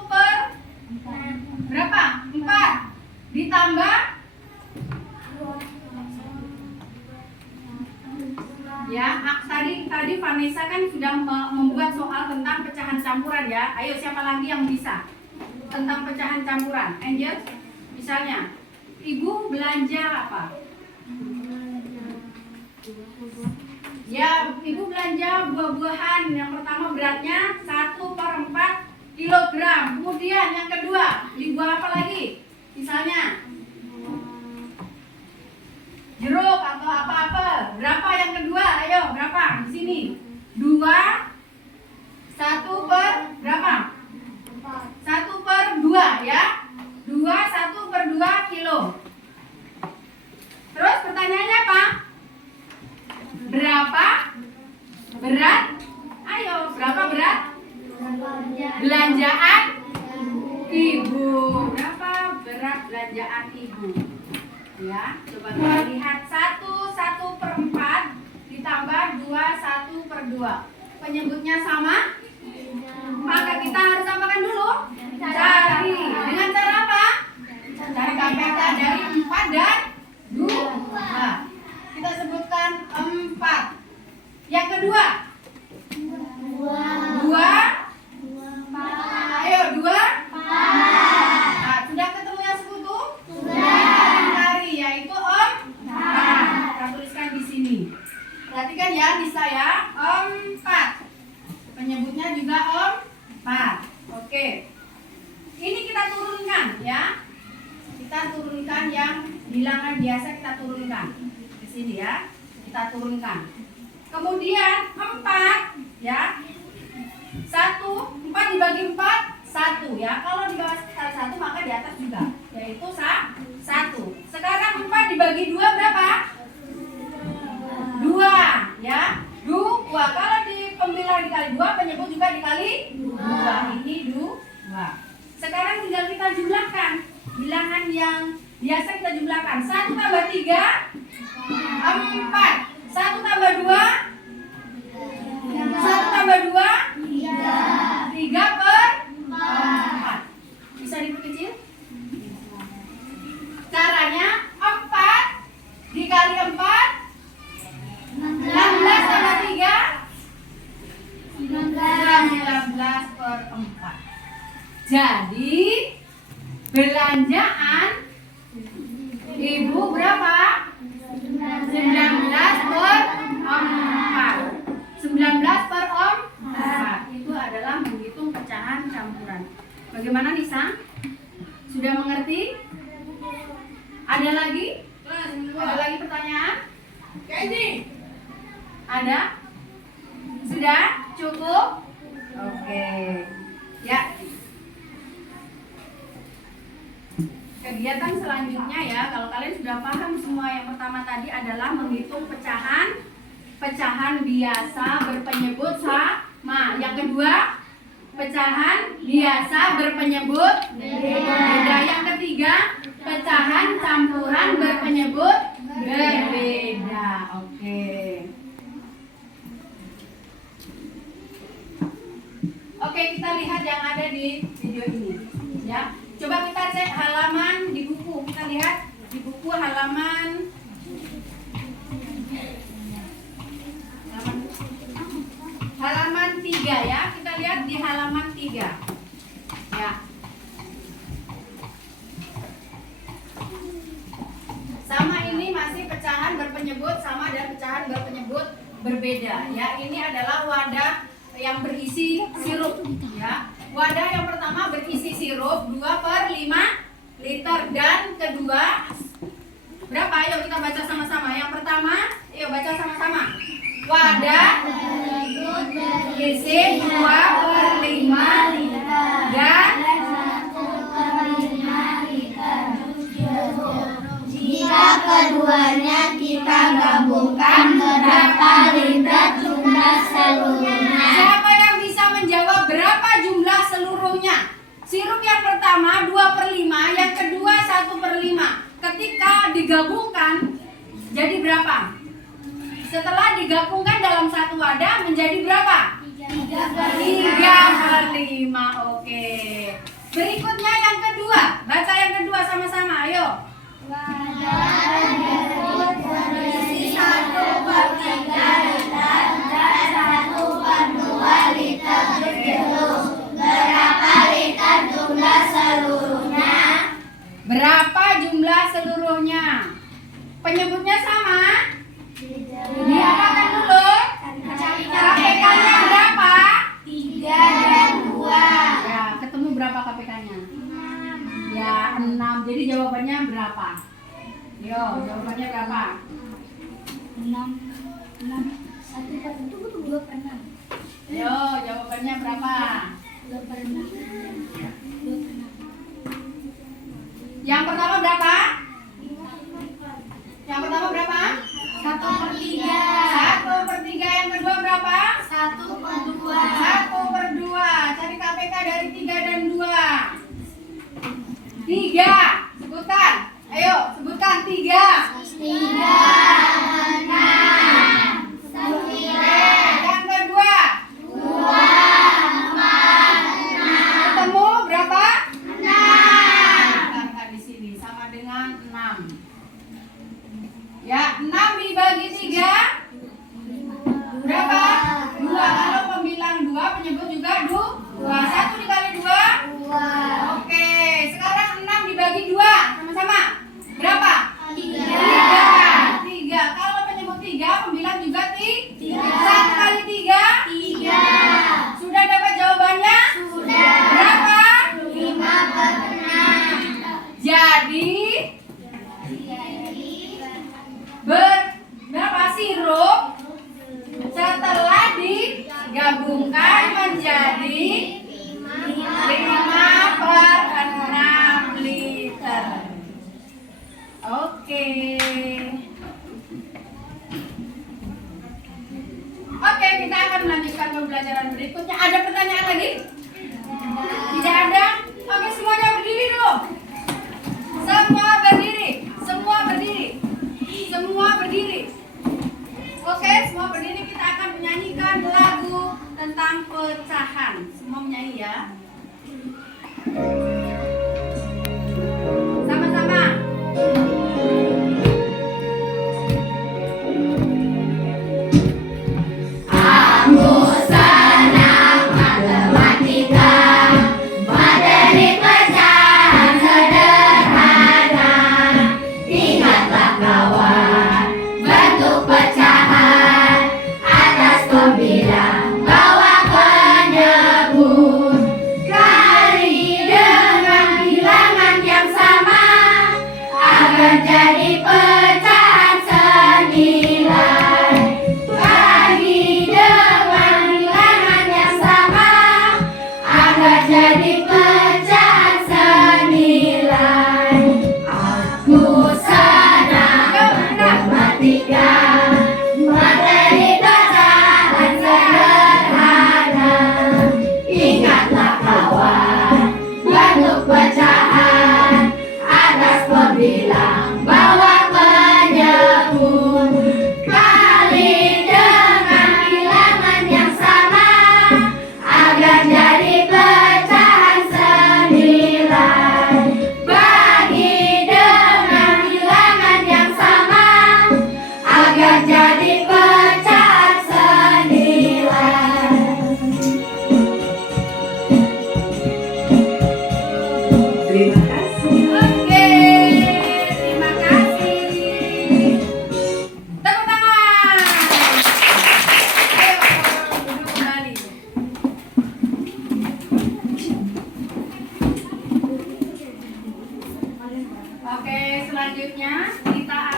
per berapa? 4 ditambah ya, tadi Vanessa kan sudah membuat soal tentang pecahan campuran ya. Ayo siapa lagi yang bisa tentang pecahan campuran? Angel, misalnya, ibu belanja apa? Ya, ibu belanja buah-buahan. Yang pertama beratnya 1/4 kilogram. Kemudian yang kedua, beli buah apa lagi? Misalnya jeruk atau apa-apa. Berapa yang kedua? Ayo, berapa? Di sini. 2 1 per berapa? 1/2 ya. 1/2 kilo. Terus pertanyaannya apa? Berapa berat? Ayo, berapa berat? Belanjaan ibu. Berapa berat belanjaan ibu? Ya, coba kita lihat 1/4 ditambah 1/2. Penyebutnya sama? Maka kita harus apakan dulu? Cari. Dengan cara apa? Cari KPK dari 4 dan 2. Kita sebutkan 4. Yang kedua? 2. Ayo, 2. Nah, sudah ketemu yang sekutu? Cari, yaitu 4. Kita tuliskan di sini. Perhatikan ya, Nisa ya. 4. Penyebutnya juga 4. Oke. Ini kita turunkan ya. Kita turunkan yang bilangan biasa, kita turunkan. Di sini ya. Kita turunkan. Kemudian 4 ya. 4 dibagi 4 1 ya. Kalau di bawah 1 maka di atas juga, yaitu 1. Sekarang 4 dibagi 2 berapa? 2 ya. 2. Kalau di pembilang dikali 2, penyebut juga dikali 2. Ini 2. Sekarang tinggal kita jumlahkan. Bilangan yang biasa kita jumlahkan. 1 tambah 3 4. 1 tambah 2 1 tambah 2 3/4. Bisa diperkecil? Caranya 4 dikali 4 16 tambah 3 19/4. Jadi belanjaan ibu berapa? 19/4. 19/4 itu adalah menghitung pecahan campuran. Bagaimana Nisa? Sudah mengerti? Ada lagi? Ada lagi pertanyaan? Ada? Sudah? Cukup? Oke. Ya. Kegiatan selanjutnya ya, kalau kalian sudah paham semua, yang pertama tadi adalah menghitung pecahan biasa berpenyebut sama. Yang kedua, pecahan biasa berpenyebut beda. Yang ketiga, pecahan campuran berpenyebut berbeda. Oke. Oke, kita lihat yang ada di video ini ya. Coba kita cek halaman di buku. Kita lihat di buku halaman 3 ya. Kita lihat di halaman 3. Ya. Sama, ini masih pecahan berpenyebut sama dan pecahan berpenyebut berbeda ya. Ini adalah wadah yang berisi sirup ya. Wadah yang pertama berisi sirup 2/5 liter dan Berapa? Ayo kita baca sama-sama. Yang pertama, ayo baca sama-sama. Wadah isi 2/5 dan jika keduanya kita gabungkan, berapa liter jumlah seluruhnya? siapa yang bisa menjawab berapa jumlah seluruhnya? Sirup yang pertama 2/5, yang kedua 1/5. Ketika digabungkan jadi berapa? Setelah digabungkan dalam satu wadah menjadi berapa? 3/5. Oke. Berikutnya yang kedua. Baca yang kedua sama-sama. Ayo. Berisi 1/3 liter dan 1/2 liter jeruk. Berapa liter jumlah seluruhnya? Berapa jumlah seluruhnya? Penyebutnya sama? Diapakan dulu? KPK-nya berapa? 3 dan 2. Ya, ketemu berapa KPK-nya? Ya, 6. Jadi jawabannya berapa? Yo, jawabannya berapa? 6. 1/2/6. Yo, jawabannya berapa? 2/6. Yang pertama berapa? Yang pertama berapa? 1/3. 1/3. Yang kedua berapa? 1/2. 1/2. Cari KPK dari 3 dan 2. 3. Sebutkan. Ayo, sebutkan 3. 3, 6, 9, Yang kedua. 2, 4, 6. Ketemu berapa? 6. Angka di sini sama dengan 6. Ya, 6 dibagi 3 berapa? 2. Kalau pembilang 2 penyebut juga 2. 1 dikali 2. 2. Oke, sekarang 6 dibagi 2 sama-sama. Berapa? 3. 3. Kalau penyebut 3 pembilang juga 3. 3. 1 kali 3. 3. Sudah dapat jawabannya? Sudah. Berapa? 5/6. Jadi berapa sirup setelah digabungkan menjadi 5/6 liter. Oke. Oke, kita akan melanjutkan pembelajaran berikutnya. Ada pertanyaan lagi? Tidak ada? Oke, semuanya berdiri dulu. Semua berdiri. Semua berdiri. Semua berdiri. Oke, semua berdiri. Kita akan menyanyikan lagu tentang pecahan. Semua menyanyi ya. Sama-sama. Aku senang matematika, materi pecahan sederhana. Ingatlah kawan, bentuk pecahan atas pembilang bawah penyebut. Kali dengan bilangan yang sama akan jadi pecahan senilai. Bagi dengan bilangan yang sama akan jadi pecahan senilai. Aku senang matematika, materi pecahan sederhana. Ingatlah kawan, bentuk pecahan atas pembilang bawah penyebut. Kali dengan bilangan yang sama akan jadi pecahan senilai. Bagi dengan bilangan yang sama akan jadi pecahan senilai. Terima kasih. Oke, terima kasih. Tepuk tangan. Ayo, duduk kembali. Oke, selanjutnya kita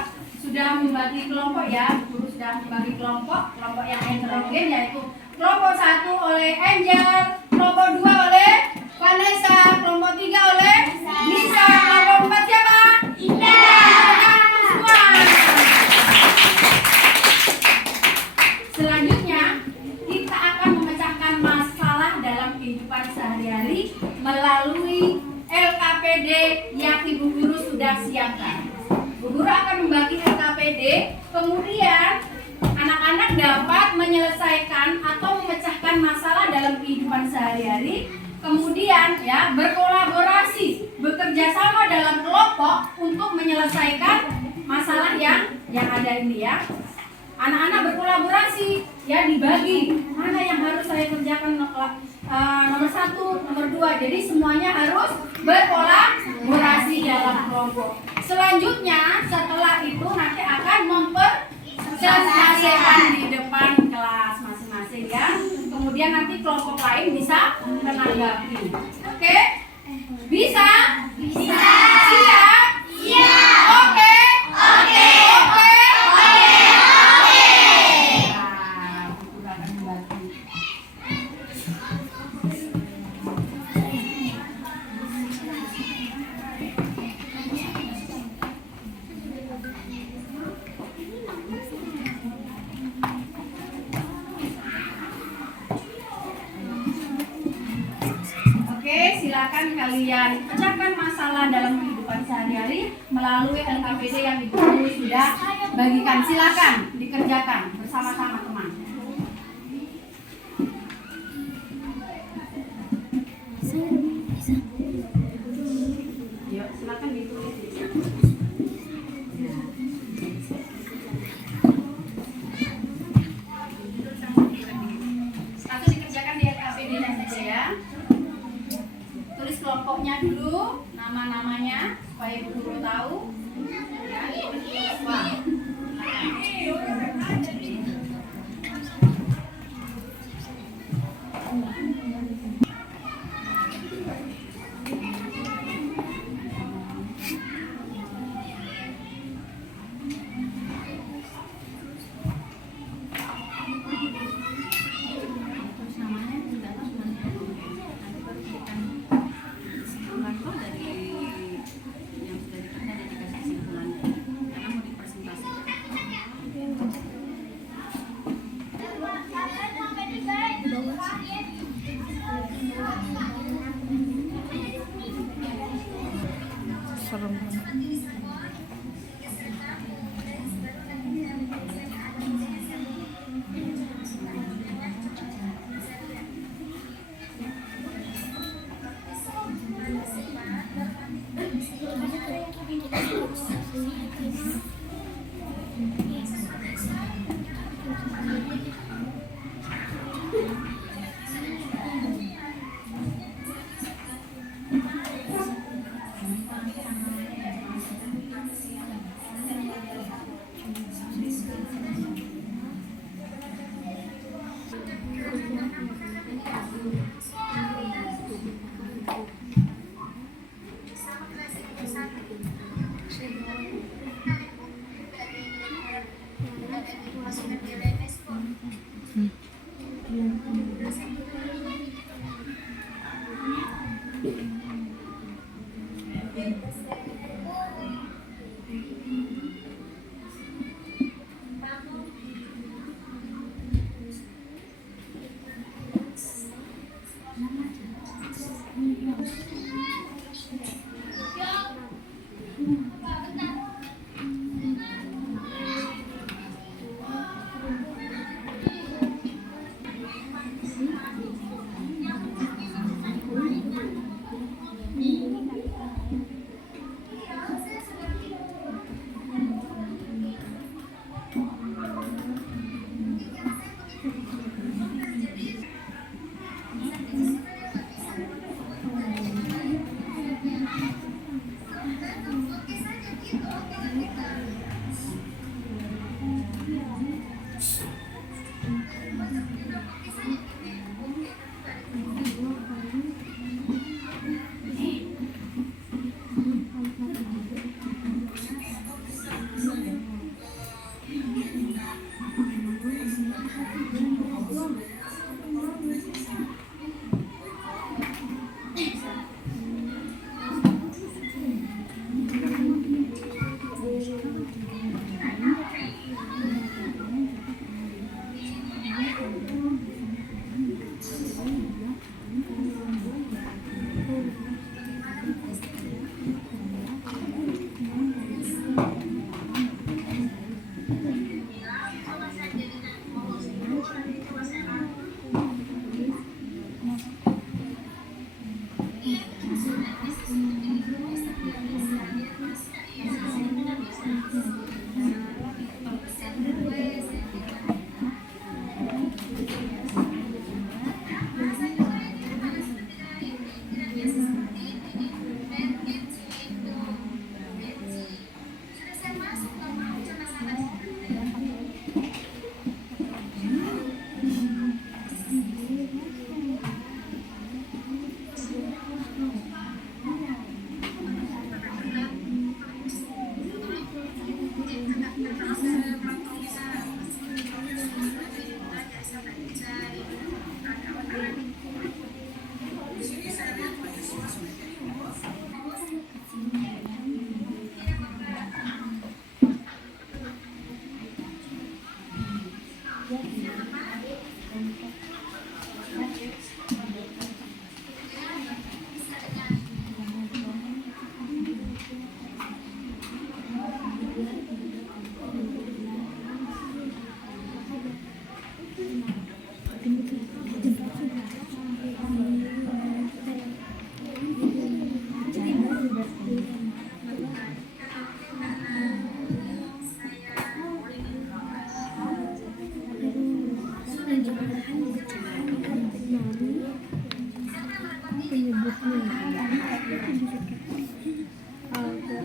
sudah membagi kelompok ya. Guru sudah membagi kelompok yang heterogen, yaitu kelompok 1 oleh Angel, kelompok 2 oleh Vanessa, kelompok 3 oleh Nisa, kelompok 4 siapa? Selanjutnya, kita akan memecahkan masalah dalam kehidupan sehari-hari melalui LKPD yang Ibu Guru sudah siapkan. Bu Guru akan membagi LKPD, kemudian anak-anak dapat menyelesaikan atau memecahkan masalah dalam kehidupan sehari-hari, kemudian ya berkolaborasi, bekerja sama dalam kelompok untuk menyelesaikan masalah yang ada ini ya. Anak-anak berkolaborasi ya, dibagi mana yang harus saya kerjakan nomor 1, nomor 2. Jadi semuanya harus berkolaborasi dalam kelompok. Selanjutnya setelah itu nanti akan mempresentasikan di depan kelas masing-masing ya. Kemudian nanti kelompok lain bisa menanggapi. Oke? Bisa? Bisa. Siap? Siap. Oke? Oke. Oke. Silakan kalian pecahkan masalah dalam kehidupan sehari-hari melalui LKPD yang Ibu Guru sudah bagikan. Silakan dikerjakan bersama-sama teman. Yuk, silakan ditulis. Langsung dikerjakan di LKPD saja ya. Tulis kelompoknya dulu, nama-namanya supaya Ibu Guru tahu. Ya, tulis. Wah.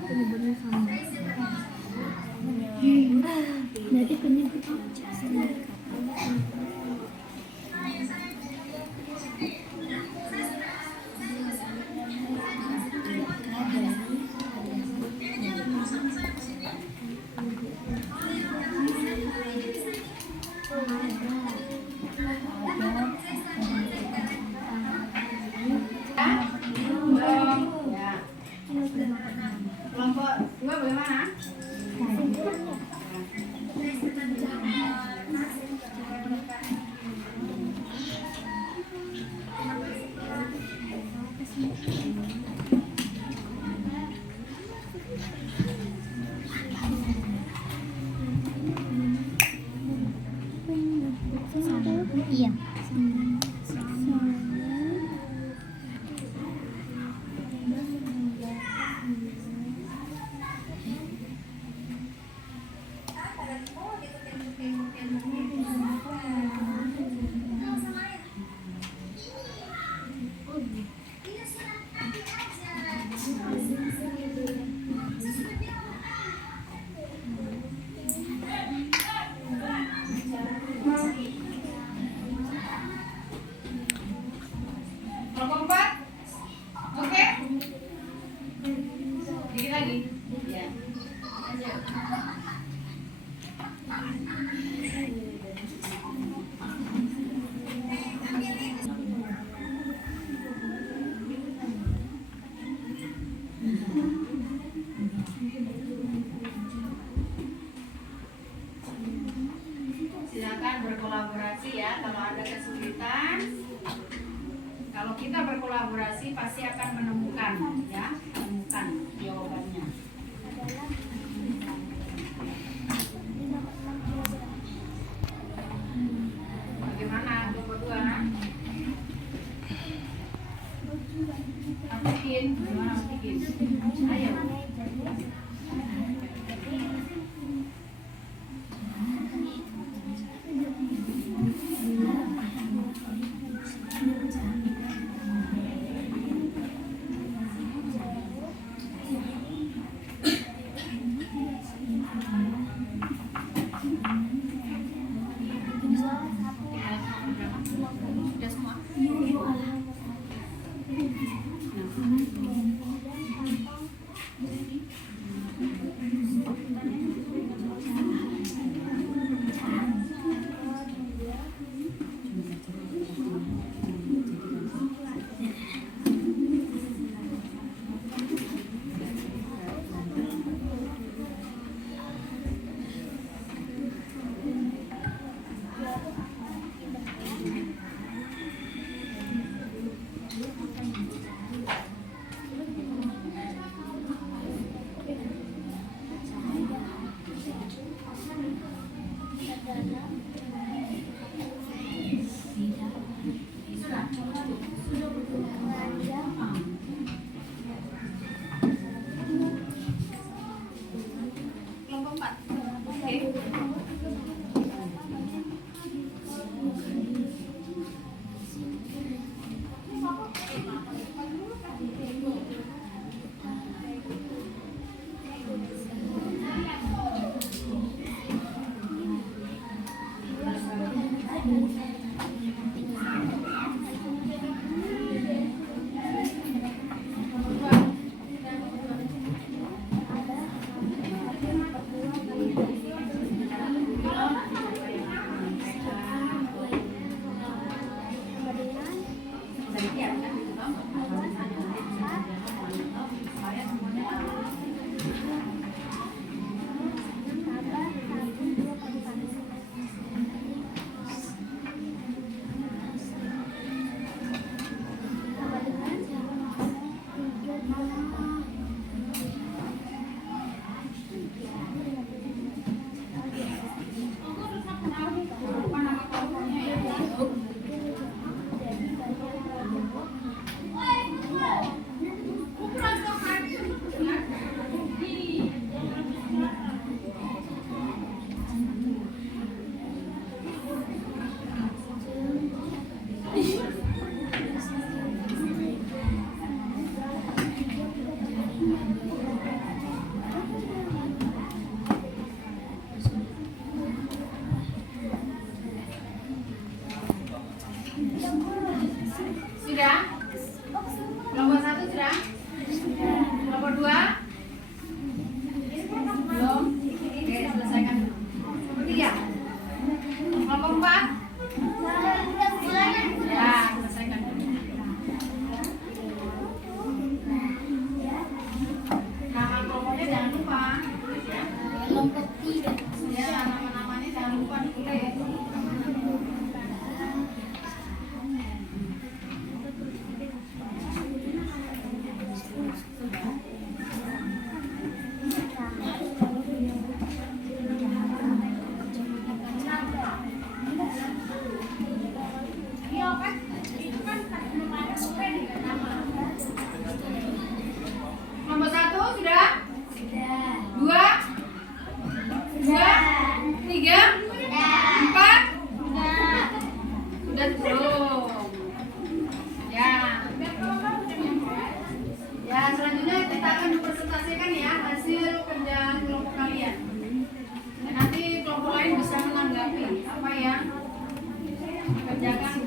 Penyebutnya sama. Berarti penyebutnya sama. Kelompok 2 bagaimana? Iya. Kelompok 4? Oke? Dikit lagi? Ya. Silakan berkolaborasi ya kalau ada kesulitan. Kalau kita berkolaborasi pasti akan menemukan jawabannya. Bagaimana kelompok 2? Masukin, gimana masukin? Ayo. Sudah semua?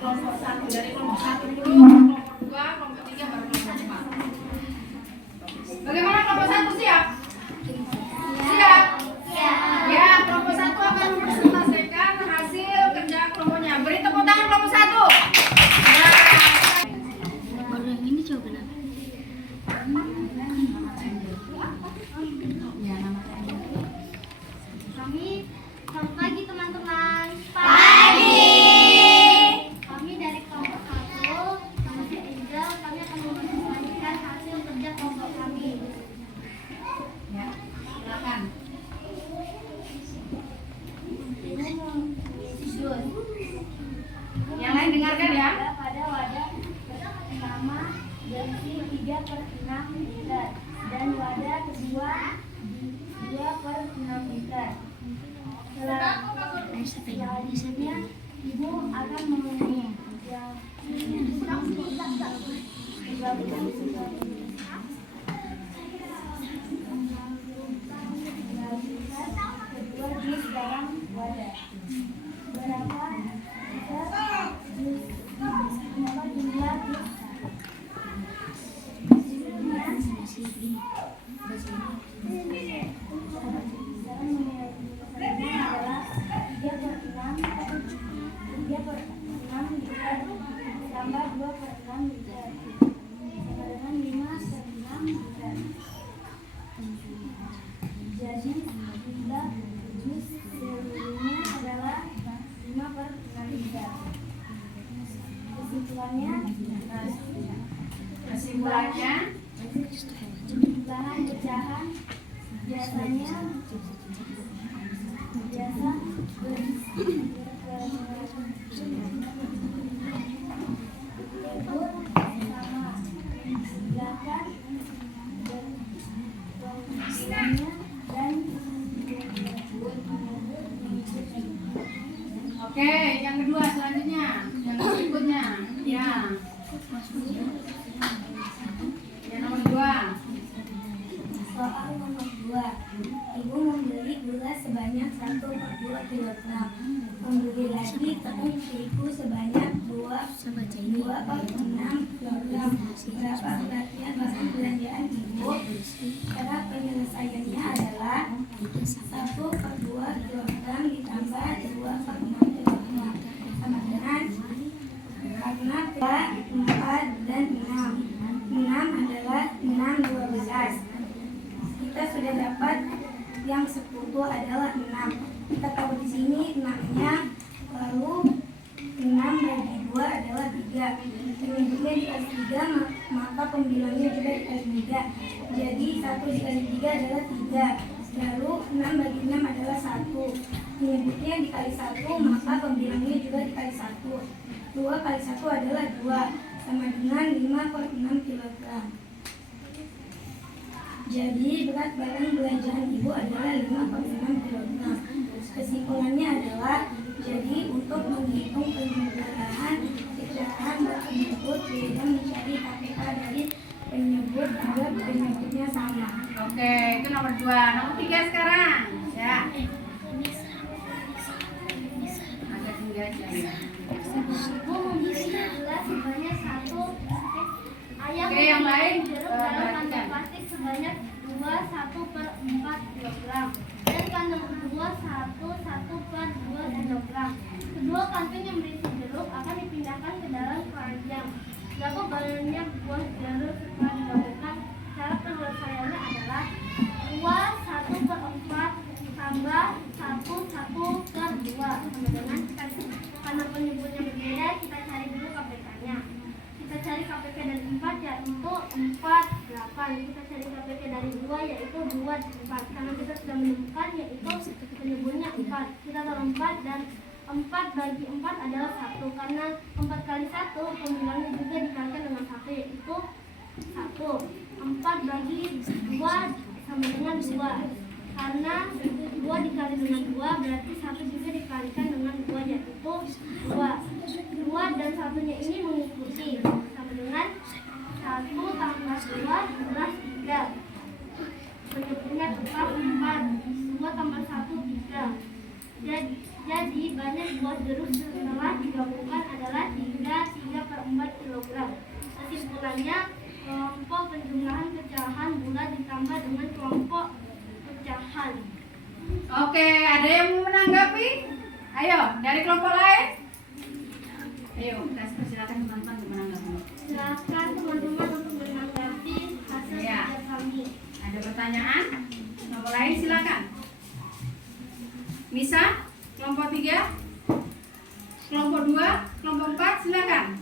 kelompok 1. Dari kelompok 1 dulu, kelompok 2, kelompok 3, baru kelompok 4. Bagaimana kelompok 1 siap? Siap? Ya, kelompok 1 akan mempresentasikan hasil kerja kelompoknya. Beri tepuk tangan kelompok 1. Baru yang ini coba kenapa? Selamat pagi teman-teman. Pagi. Kami dari kelompok 1, nama saya Angel. Kami akan mempresentasikan hasil kerja kelompok kami. Ya, silakan. Yang lain dengarkan ya. Pada wadah pertama berisi 3/6 liter dan wadah kedua 2/6 liter. Selanjutnya ibu akan menguji kedua jus dalam wadah. Berapa jumlah jus? Adalah 3/6 liter tambah 2/6 liter sama dengan 5/6 liter. Jadi jumlah jus seluruhnya adalah 5/6 liter. Kesimpulannya, bahan pecahan biasa berbur sama, silakan berpengalamannya dan oke, yang kedua selanjutnya, yang berikutnya, ya. Yang nomor 2. soal nomor 2. Ibu membeli gula sebanyak 1/2 kilogram. Membeli lagi tepung terigu sebanyak 2/6 kilogram. Berapa beratnya bahan belanjaan ibu? Cara penyelesaiannya adalah 1/2 kilogram ditambah 2/6 kilogram sama dengan, karena 4 dan 6. 6 adalah 6/12. Kita sudah dapat yang sekutu adalah 6. Kita tahu di sini 6-nya, lalu 6 bagi 2 adalah 3. Penyebutnya dikali 3, maka pembilangnya juga dikali 3. Jadi 1 dikali 3 adalah 3. Lalu 6 bagi 6 adalah 1. Penyebutnya dikali 1, maka pembilangnya juga dikali 1. 2 kali 1 adalah 2, sama dengan 5/6 kilogram. Jadi berat barang belanjaan ibu adalah 5/6 kilogram. Kesimpulannya adalah, jadi untuk menghitung penyebutahan pecahan berpenyebut beda mencari KPK dari penyebut agar penyebutnya sama. Oke, itu nomor 2. Nomor 3 sekarang. Ya. Agak tinggal aja ya. Ibu membeli gula sebanyak 1. Ayah Oke, yang lain, jeruk dalam kantong perhatikan. plastik sebanyak 1/4 kilogram dan kantong kedua 1/2 kilogram. Kedua kantong yang berisi jeruk akan dipindahkan ke dalam keranjang. Berapa banyak buah jeruk setelah dilakukan? Cara penyelesaiannya adalah 1/4 tambah 1/2 sama dengan, karena penyebutnya berbeda, kita cari dulu KPK-nya. Kita cari KPK dari 4 yaitu 4, 8. Kita cari KPK dari 2 yaitu 2, 4. Karena kita sudah menemukan yaitu penyebutnya 4. Kita taruh 4 dan 4 bagi 4 adalah 1. Karena 4 kali 1 pembilangnya juga dikalikan dengan 1 yaitu 1. 4 bagi 2 sama dengan 2. Karena 2 dikali dengan 2 berarti 1 juga dikalikan dengan 2 yaitu 2. 2 dan 1-nya ini mengikuti sama dengan 1 tambah 2 adalah 3. Penyebutnya tetap 4. 2 tambah 1 3. Jadi banyak buah jeruk setelah digabungkan adalah 3/4 kilogram. Kesimpulannya, kelompok penjumlahan pecahan bulat ditambah dengan kelompok pecahan. Oke, ada yang mau menanggapi? Ayo, dari kelompok lain. Ayo, kita persilakan teman-teman untuk menanggapi. Silakan teman-teman untuk menanggapi hasil Ya. kerja kami. Ada pertanyaan? Kelompok lain silakan. Misa, kelompok 3, kelompok 2, kelompok 4 silakan.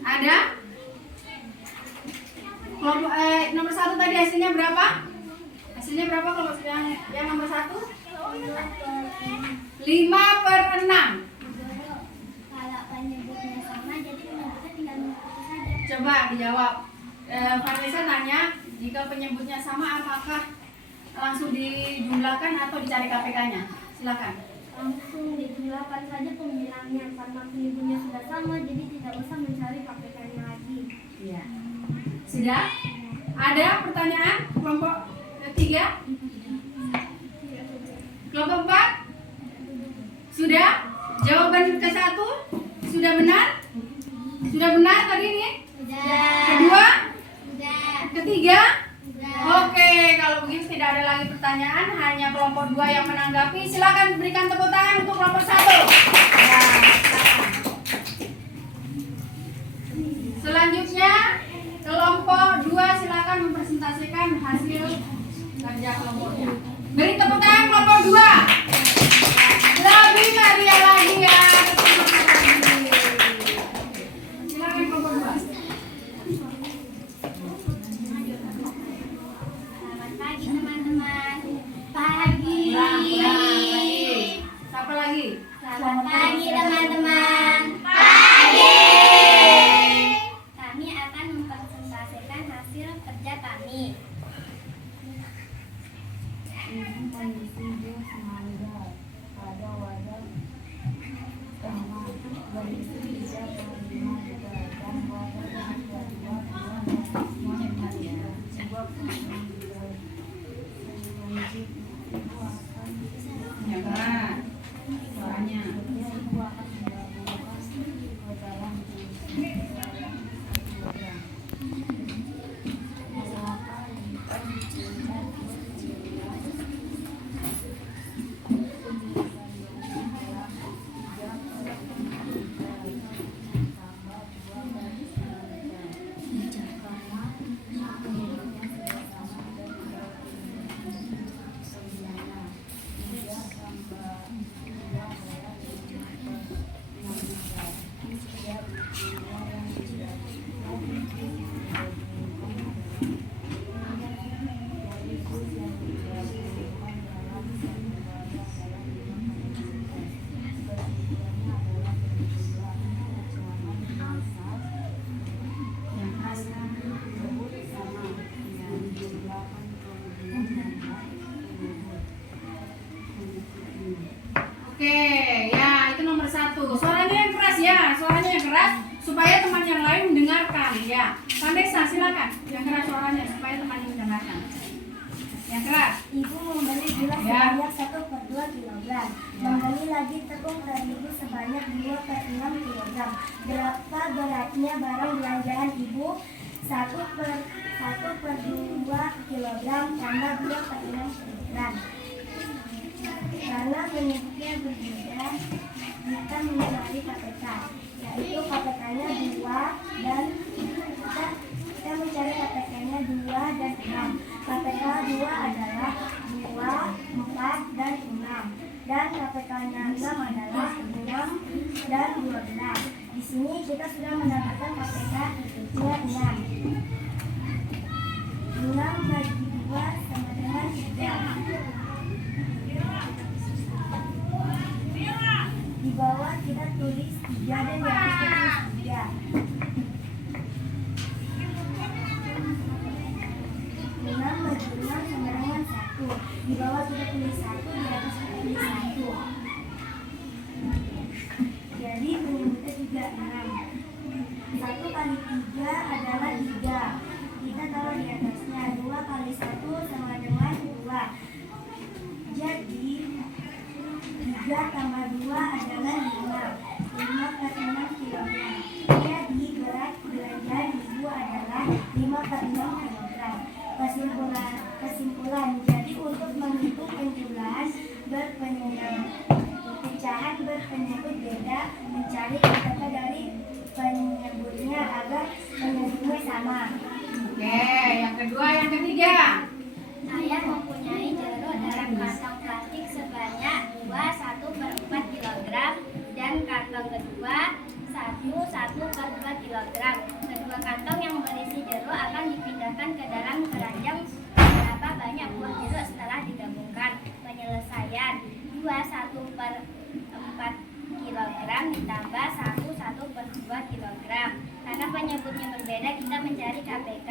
Ada? Kelompok nomor 1 tadi hasilnya berapa? Hasilnya berapa kelompok yang nomor 1? 5/6. Kalau penyebutnya sama, jadi penyebutnya tinggal mengikuti saja. Coba dijawab. Vanessa tanya, jika penyebutnya sama apakah langsung dijumlahkan atau dicari KPK-nya? Silakan. Langsung dijumlahkan saja pembilangnya karena penyebutnya sudah sama, jadi tidak usah mencari KPK-nya lagi. Iya. Sudah? Ada pertanyaan kelompok 3? Kelompok 4? Sudah? Jawaban ke-1 sudah benar? Sudah benar tadi nih? Kedua? Ketiga? Oke, kalau begitu tidak ada lagi pertanyaan, hanya kelompok 2 yang menanggapi. Silakan berikan tepuk tangan untuk kelompok 1. Ya, silakan. Selanjutnya kelompok 2 silakan mempresentasikan hasil kerja kelompoknya. Beri tepuk tangan kelompok 2. Lebih meriah lagi ya. Silakan kelompok 2. Selamat pagi teman-teman. Pagi. Siapa lagi? Selamat pagi teman-teman. Pagi. Kami akan mempresentasikan hasil kerja kami. Kondisi jus mangga pada wadah tengah berisi 3/5 liter dan wadah ada 2 Ya, Kak. Suaranya. Oke, ya itu nomor 1. Suaranya yang keras ya, suaranya yang keras supaya teman yang lain mendengarkan ya. Vanessa silakan, yang keras suaranya supaya teman yang mendengarkan. Yang keras. Ibu membeli gula Ya. sebanyak 1/2 kilogram. Membeli lagi tepung terigu sebanyak 2/6 kilogram. Berapa beratnya barang belanjaan ibu? 1/2 kilogram tambah 2/6 kilogram. Karena penyebutnya berbeda, kita mencari KPK, yaitu KPK-nya 2 dan kita mencari KPK-nya 2 dan 6. KPK 2 adalah 2, 4, dan 6. Dan KPK-nya 6 adalah 6 dan 12. Di sini kita sudah mendapatkan KPK-nya 6. 6 bagi 2 sama dengan 3. Di bawah kita tulis 3 dan di atas kita tulis 3. 6 bagi 6 sama dengan 1. Di bawah kita tulis 1, di atas kita tulis 1. Jadi penyebutnya juga 6. 1 kali 3 adalah 3. Kita taruh di atasnya. 2 kali 1 sama dengan 2. 5 per 6 kilogram. Kesimpulan, jadi untuk menghitung penjumlahan pecahan berpenyebut beda, mencari KPK dari penyebutnya agar penyebutnya sama. Oke, yang kedua, yang ketiga. Saya mempunyai jeruk dalam kantong plastik sebanyak 1/4 kg dan kantong kedua 1/2 kg. Kedua kantong yang berisi jeruk akan dipindahkan ke dalam keranjang. Berapa banyak buah jeruk setelah digabungkan? Penyelesaian 1/4 kg ditambah 1/2 kg. Karena penyebutnya berbeda, kita mencari KPK.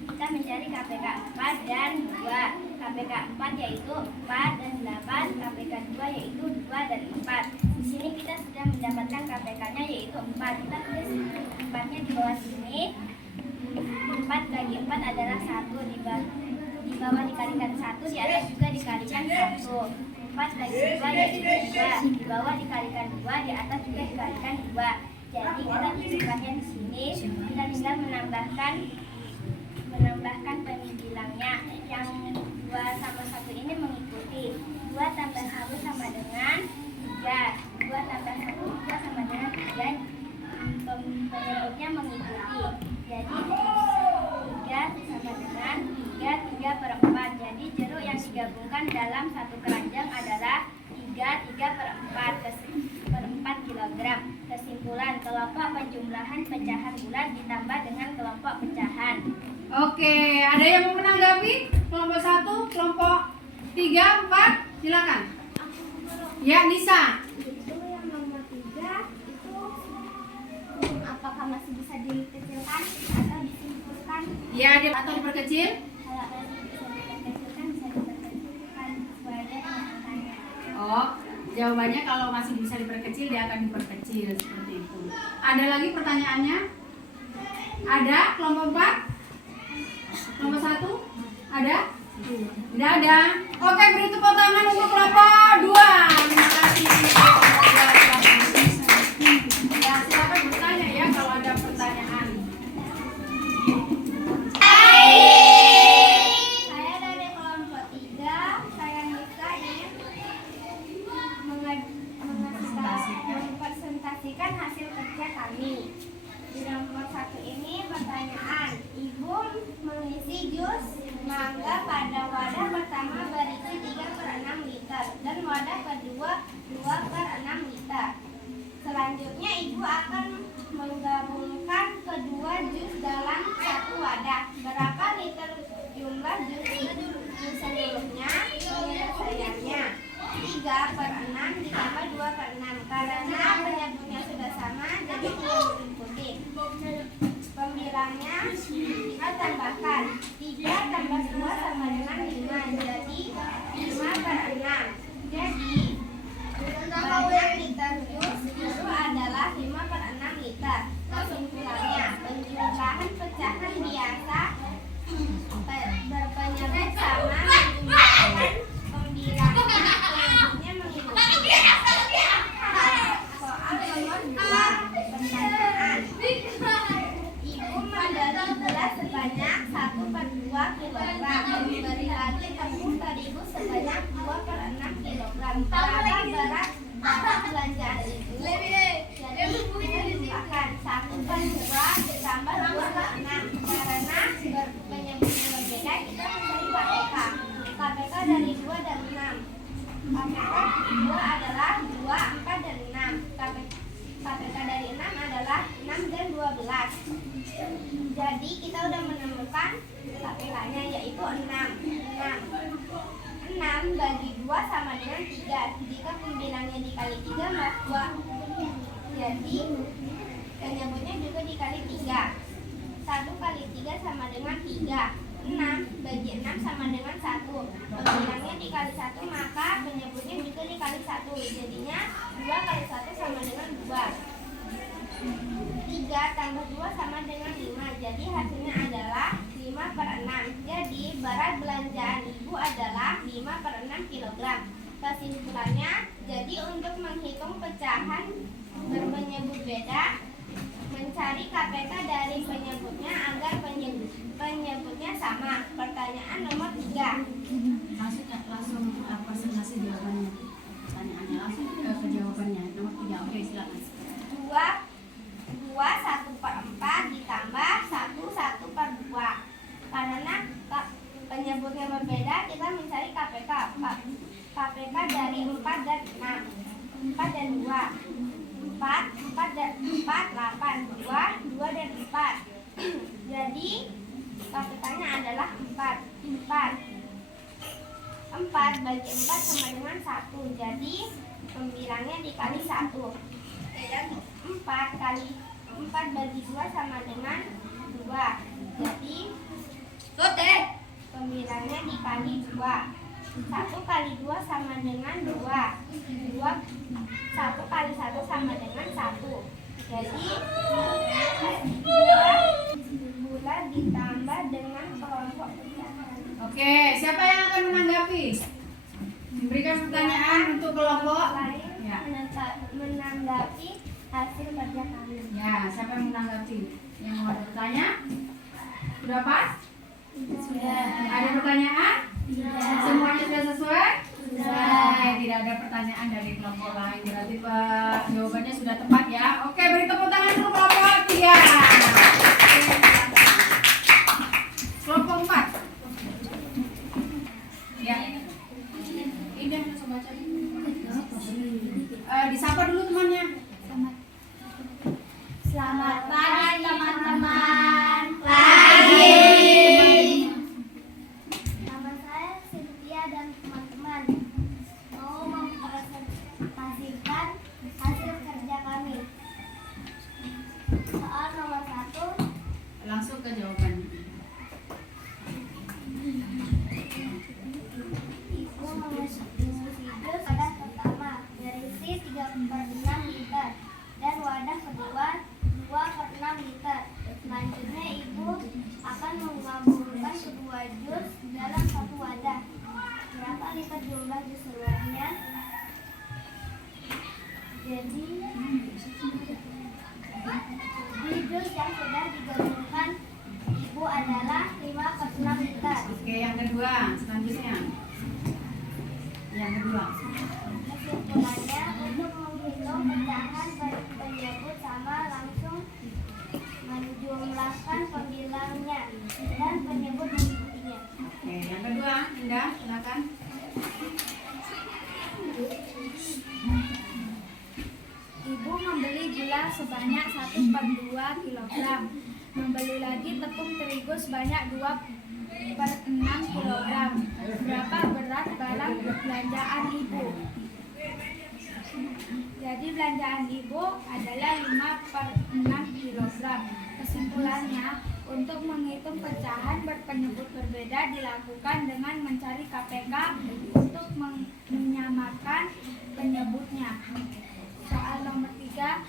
Kita mencari KPK 4 dan 2. KPK 4 yaitu 4 dan 8, KPK 2 yaitu 2 dan 4. Di sini kita sudah mendapatkan KPK-nya yaitu 4. Kita tulis 4-nya di bawah sini. 4 bagi 4 adalah 1. Di bawah dikalikan 1, di atas juga dikalikan 1. 4 bagi 2 yaitu 2. Di bawah dikalikan 2, di atas juga dikalikan 2. Jadi kita tulis 4-nya di sini. Kita tinggal menambahkan pembilangnya. Yang 2 sama 1 ini mengikuti. 2 tambah 1 sama dengan 3. 2 tambah 1 juga sama dengan 3. Penyebutnya mengikuti. Jadi 3 sama dengan 3/4. Jadi jeruk yang digabungkan dalam satu keranjang adalah 3/4 kg. Kesimpulan, kelompok penjumlahan pecahan bulat ditambah dengan kelompok pecahan. Oke, ada yang mau menanggapi? Kelompok 1, kelompok 3, 4, silakan. Ya, Nisa. Itu yang nomor 3 itu apakah masih bisa dikecilkan atau disimpulkan? Ya, atau diperkecil? Kalau masih bisa dikecilkan bisa diperkecilkan sesuai dengan angkanya. Oh, jawabannya kalau masih bisa diperkecil, dia akan diperkecil seperti itu. Ada lagi pertanyaannya? Ada? Kelompok 4? Kelompok 1? Ada? Tidak ada. Oke, beri tepuk tangan untuk kelompok 2. Terima kasih. Ya, silakan bertanya ya kalau ada pertanyaan. Saya dari kelompok 3, saya Nisa ingin mempresentasikan hasil kerja kami. Di nomor 1 ini pertanyaan, Ibu mengisi jus mangga pada wadah pertama berisi 3/6 liter dan wadah kedua 2/6 liter. Selanjutnya Ibu akan menggabungkan kedua jus dalam satu wadah. Berapa liter jumlah jus seluruhnya? Penyelesaiannya 3/6 ditambah 2/6. Karena penyebutnya sudah sama, jadi penyebut ikuti. Pembilangnya kita tambahkan 3 tambah 2 sama dengan 5, jadi 5/6. Jadi banyak liter jus itu adalah 5/6 liter. Kesimpulannya, penjumlahan pecahan biasa berpenyebut sama menjumlahkan pembilangnya penyebutnya mengikuti. Soal nomor 2, pertanyaan. Ibu membeli gula sebanyak 1/2 kg. Memberi lagi tepung terigu sebanyak 2/6 kg. Berapa berat belanjaan itu? Jadi kita jumlahkan 1/2 ditambah 2/6. Karena penyebutnya berbeda, kita mencari KPK. KPK dari 2 dan 6. KPK 2 adalah 2, 4 dan 6. KPK dari 6 adalah 6 dan 12. Jadi kita udah menemukan KPK-nya yaitu 6. 6 bagi 2 sama dengan 3. Jika pembilangnya dikali 3 maka 2. Jadi penyebutnya juga dikali 3. 1 kali 3 sama dengan 3. 6 bagi 6 sama dengan 1. Pembilangnya dikali 1 maka penyebutnya juga dikali 1. Jadinya 2 kali 1 sama dengan 2. 3 tambah 2 sama dengan 5. Jadi hasilnya adalah 5/6. Jadi berat belanjaan Ibu adalah 5/6 kg. Kesimpulannya, jadi untuk menghitung pecahan berpenyebut beda, mencari KPK dari penyebutnya agar penyebutnya sama. Pertanyaan nomor 3. Langsung presentasi jawabannya. Pertanyaannya langsung ke jawabannya. Nomor 3. Oke, silakan. 2 1/4 ditambah 1/2. Karena penyebutnya berbeda, kita mencari KPK. KPK dari 4 dan 6. 4 dan 2. 4 dan 8. 2 dan 4. Jadi KPK-nya adalah 4 bagi 4 sama dengan 1. Jadi pembilangnya dikali 1. Dan 4 bagi 2 sama dengan 2. Jadi pembilangnya dikali 2. 1 kali 2 sama dengan 2. 1 kali 1 sama dengan 1. Jadi 2 bulat ditambah dengan kelompok pecahan. Oke, siapa yang akan menanggapi? Berikan pertanyaan untuk kelompok. Lain Ya. menanggapi hasil kerja kami. Ya, siapa yang menanggapi? Yang mau bertanya? Sudah pas? Sudah. Ada pertanyaan? Semuanya sudah sesuai? Sudah. Tidak ada pertanyaan dari kelompok lain. Berarti jawabannya sudah tepat ya. Oke, beri tepuk tangan untuk kelompok 3. Kelompok 4. Ya. Ini yang langsung baca. Disapa dulu temannya. Selamat pagi teman-teman. Nama saya Cynthia dan teman-teman mau mempresentasikan hasil kerja kami. Soal nomor 1. Langsung ke jawabannya. Ibu mengisi jus wadah pertama berisi 3/6 liter dan wadah kedua 2/6 liter. Selanjutnya ibu akan menggabungkan kedua jus dalam satu wadah. Berapa liter jumlah jus seluruhnya? Jadi jus yang sudah digabungkan ibu adalah 5/6 liter. Oke, yang kedua, selanjutnya. Yang kedua. Kesimpulannya, untuk menghitung pecahan penyebut sama langsung menjumlahkan pembilangnya dan penyebut mengikutinya. Oke, yang kedua, Indah, silakan. Ibu membeli gula sebanyak 1/2 kg. Membeli lagi tepung terigu sebanyak 2/6 kg. Berapa berat barang belanjaan ibu? Jadi belanjaan ibu adalah 5/6 kg. Kesimpulannya, untuk menghitung pecahan berpenyebut berbeda dilakukan dengan mencari KPK untuk menyamakan penyebutnya. Soal nomor 3.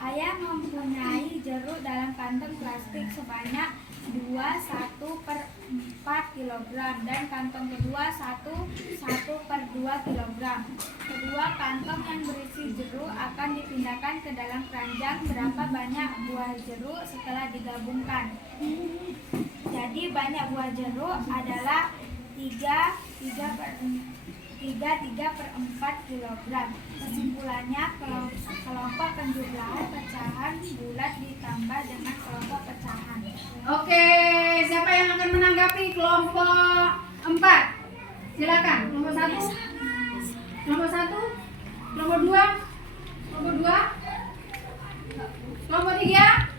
Ayah mempunyai jeruk dalam kantong plastik sebanyak 1/4 kg dan kantong kedua 1/2 kg. Kedua kantong yang berisi jeruk akan dipindahkan ke dalam keranjang. Berapa banyak buah jeruk setelah digabungkan? Jadi banyak buah jeruk adalah 3/4 kg. Kesimpulannya, kelompok penjumlahan pecahan bulat ditambah dengan kelompok pecahan. Oke, siapa yang akan menanggapi kelompok 4? Silakan. Nomor 1. Nomor 1. Nomor 2. Nomor 2. Nomor 3.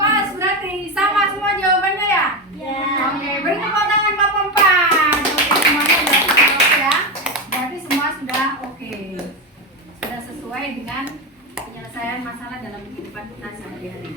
Pas, berarti sama semua jawabannya ya? Ya. Oke, beri tepuk tangan kelompok 4. Oke, semuanya sudah oke ya. Berarti semua sudah oke. Sudah sesuai dengan penyelesaian masalah dalam kehidupan kita sehari-hari.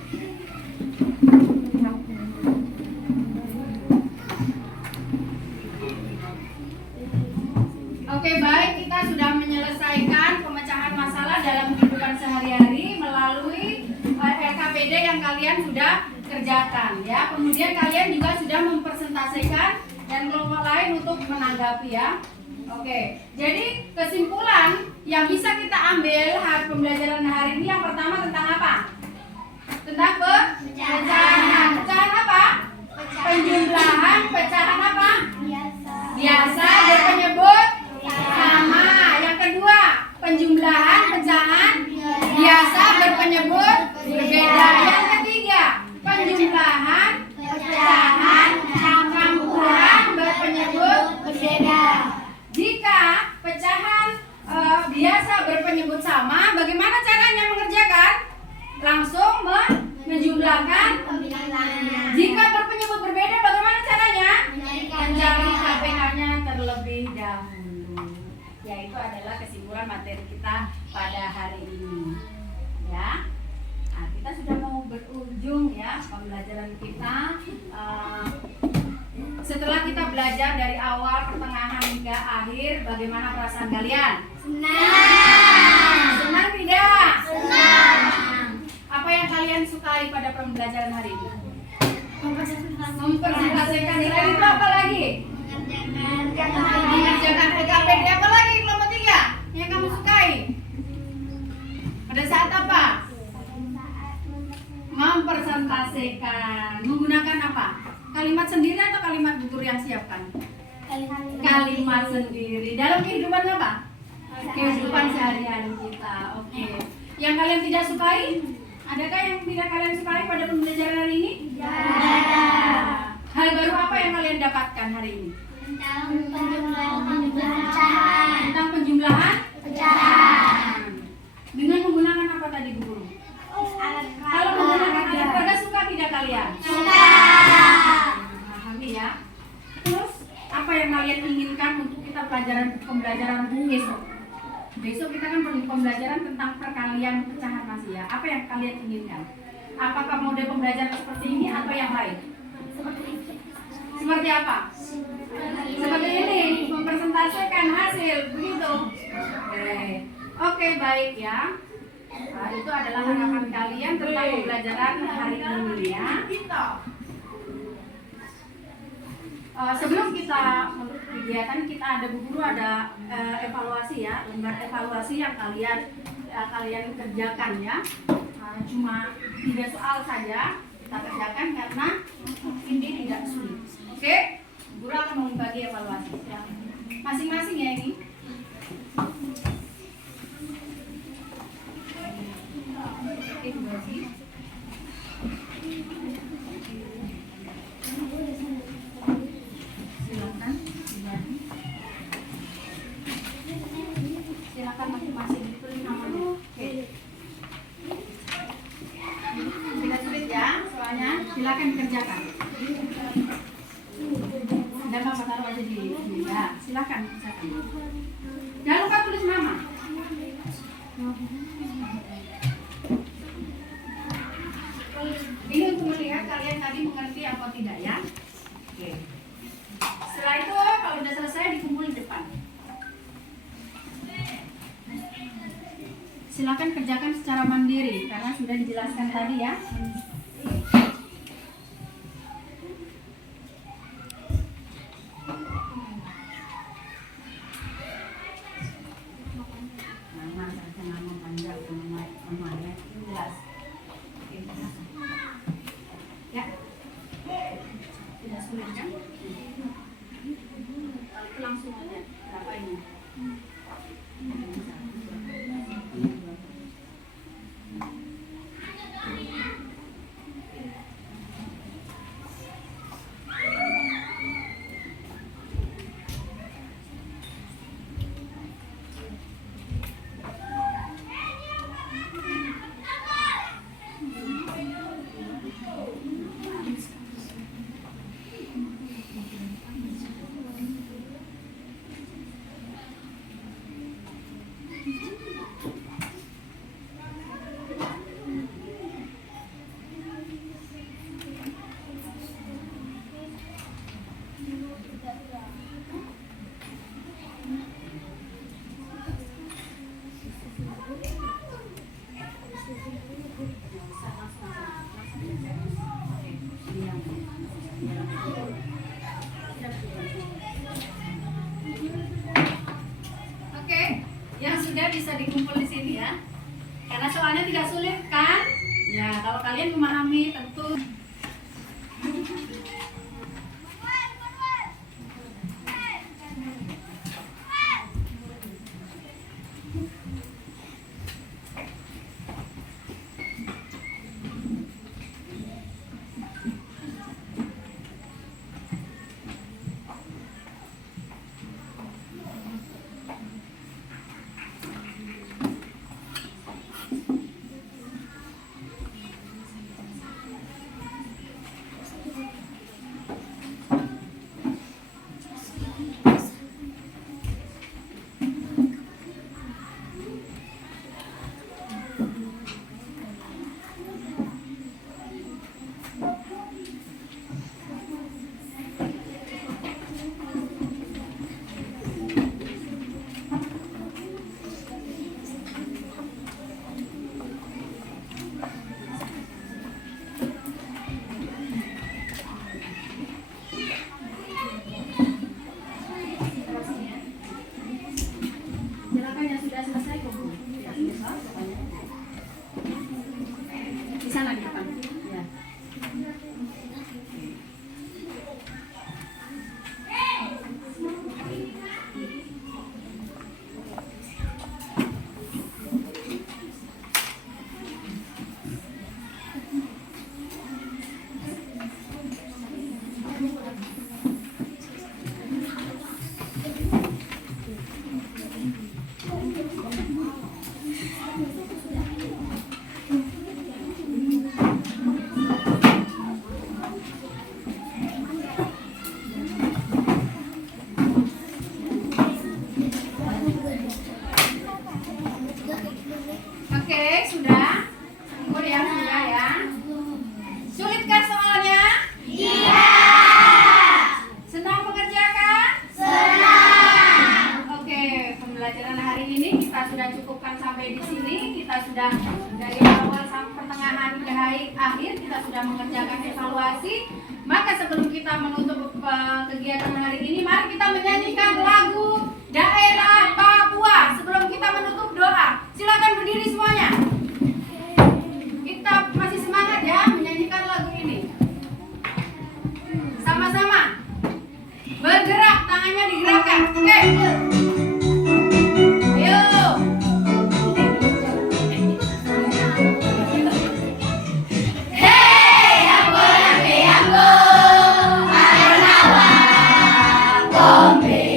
Oke, baik, kita sudah menyelesaikan pemecahan masalah dalam kehidupan sehari-hari melalui LKPD yang kalian sudah kerjakan ya. Kemudian kalian juga sudah mempresentasikan dan kelompok lain untuk menanggapi ya. Oke, jadi kesimpulan yang bisa kita ambil pembelajaran hari ini yang pertama tentang apa? Tentang pecahan. Pecahan apa? Penjumlahan. Pecahan apa? Biasa berpenyebut sama. Yang kedua, penjumlahan, pecahan biasa berpenyebut berbeda. Yang ketiga, penjumlahan, pecahan, campuran berpenyebut berbeda. Jika pecahan biasa berpenyebut sama, bagaimana caranya mengerjakan? Langsung menjumlahkan. Jika berpenyebut berbeda, bagaimana caranya? Mencari KPK-nya terlebih dahulu. Yaitu adalah kesimpulan materi kita pada hari ini. Ya, nah, kita sudah mau berujung ya pembelajaran kita. Setelah kita belajar dari awal, pertengahan hingga akhir, bagaimana perasaan kalian? Senang. Senang tidak? Senang. Apa yang kalian sukai pada pembelajaran hari ini? Mempresentasikan. Selain itu apa lagi? Mengerjakan PKPD. Apa lagi kelompok 3 yang kamu sukai? Pada saat apa? Mempresentasikan. Menggunakan apa? Kalimat sendiri atau kalimat guru yang siapkan? Kalimat sendiri. Dalam kehidupan apa? Kehidupan sehari-hari kita. Oke. Yang kalian tidak sukai? Adakah yang tidak kalian sukai pada pembelajaran hari ini? Hal baru apa yang kalian dapatkan hari ini? Tentang penjumlahan? Dengan menggunakan apa tadi Bu Guru? Kalau menggunakan alat peraga suka tidak kalian? Pahami ya. Terus apa yang kalian inginkan untuk kita pembelajaran besok? Besok kita kan pembelajaran tentang perkalian pecahan masih ya. Apa yang kalian inginkan? Apakah model pembelajaran seperti ini atau yang lain? Seperti apa? Seperti ini, mempresentasikan hasil, begitu. Oke, baik ya. Nah, itu adalah harapan kalian tentang pembelajaran hari ini ya. Sebelum kita untuk kegiatan kita ada Bu Guru ada evaluasi ya, lembar evaluasi yang kalian kerjakan ya. Cuma 3 soal saja kita kerjakan karena ini tidak sulit. Oke? Guru akan membagi evaluasi ya. Masing-masing ya ini. Oke, dibagi. Silakan dibagi. Silakan masing-masing ditulis namanya. Oke. Tidak sulit ya soalnya. Silakan dikerjakan. Dan Bapak taruh aja di sini ya. Silakan kerjakan. Jangan lupa tulis nama. Ini untuk melihat kalian tadi mengerti atau tidak ya. Oke. Setelah itu kalau sudah selesai dikumpul di depan. Silakan kerjakan secara mandiri karena sudah dijelaskan tadi ya. Nama saja nama panjang namanya jelas. Oke. Ya. Tidak sulit kan? Itu langsung aja. Berapa ini? Oke, yang sudah bisa dikumpul di sini ya. Karena soalnya tidak sulit kan? Ya, kalau kalian memahami tentu. Silakan yang sudah selesai kumpul. Ya, di sana di depan. Ya. Oke, sudah? Kumpul ya, sudah ya. Sulitkah soalnya? Iya. Senang mengerjakan? Senang. Oke, pembelajaran hari ini kita sudah cukupkan sampai di sini. Kita sudah dari awal sampai pertengahan ke akhir kita sudah mengerjakan evaluasi. Maka sebelum kita menutup kegiatan hari ini, mari kita menyanyikan lagu Daerah Papua sebelum kita menutup doa. Silakan berdiri semuanya. Kita masih semangat ya menyanyikan lagu ini. Sama-sama. Bergerak, tangannya digerakkan. Oke. Ayo. Hey, ambo lambe ambo, aronawa, kombe.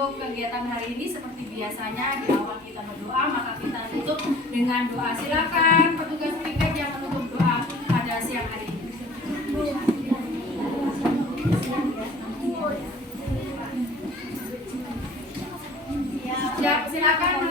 Kegiatan hari ini seperti biasanya di awal kita berdoa, maka kita tutup dengan doa. Silakan petugas piket yang menutup doa pada siang hari ini. Silakan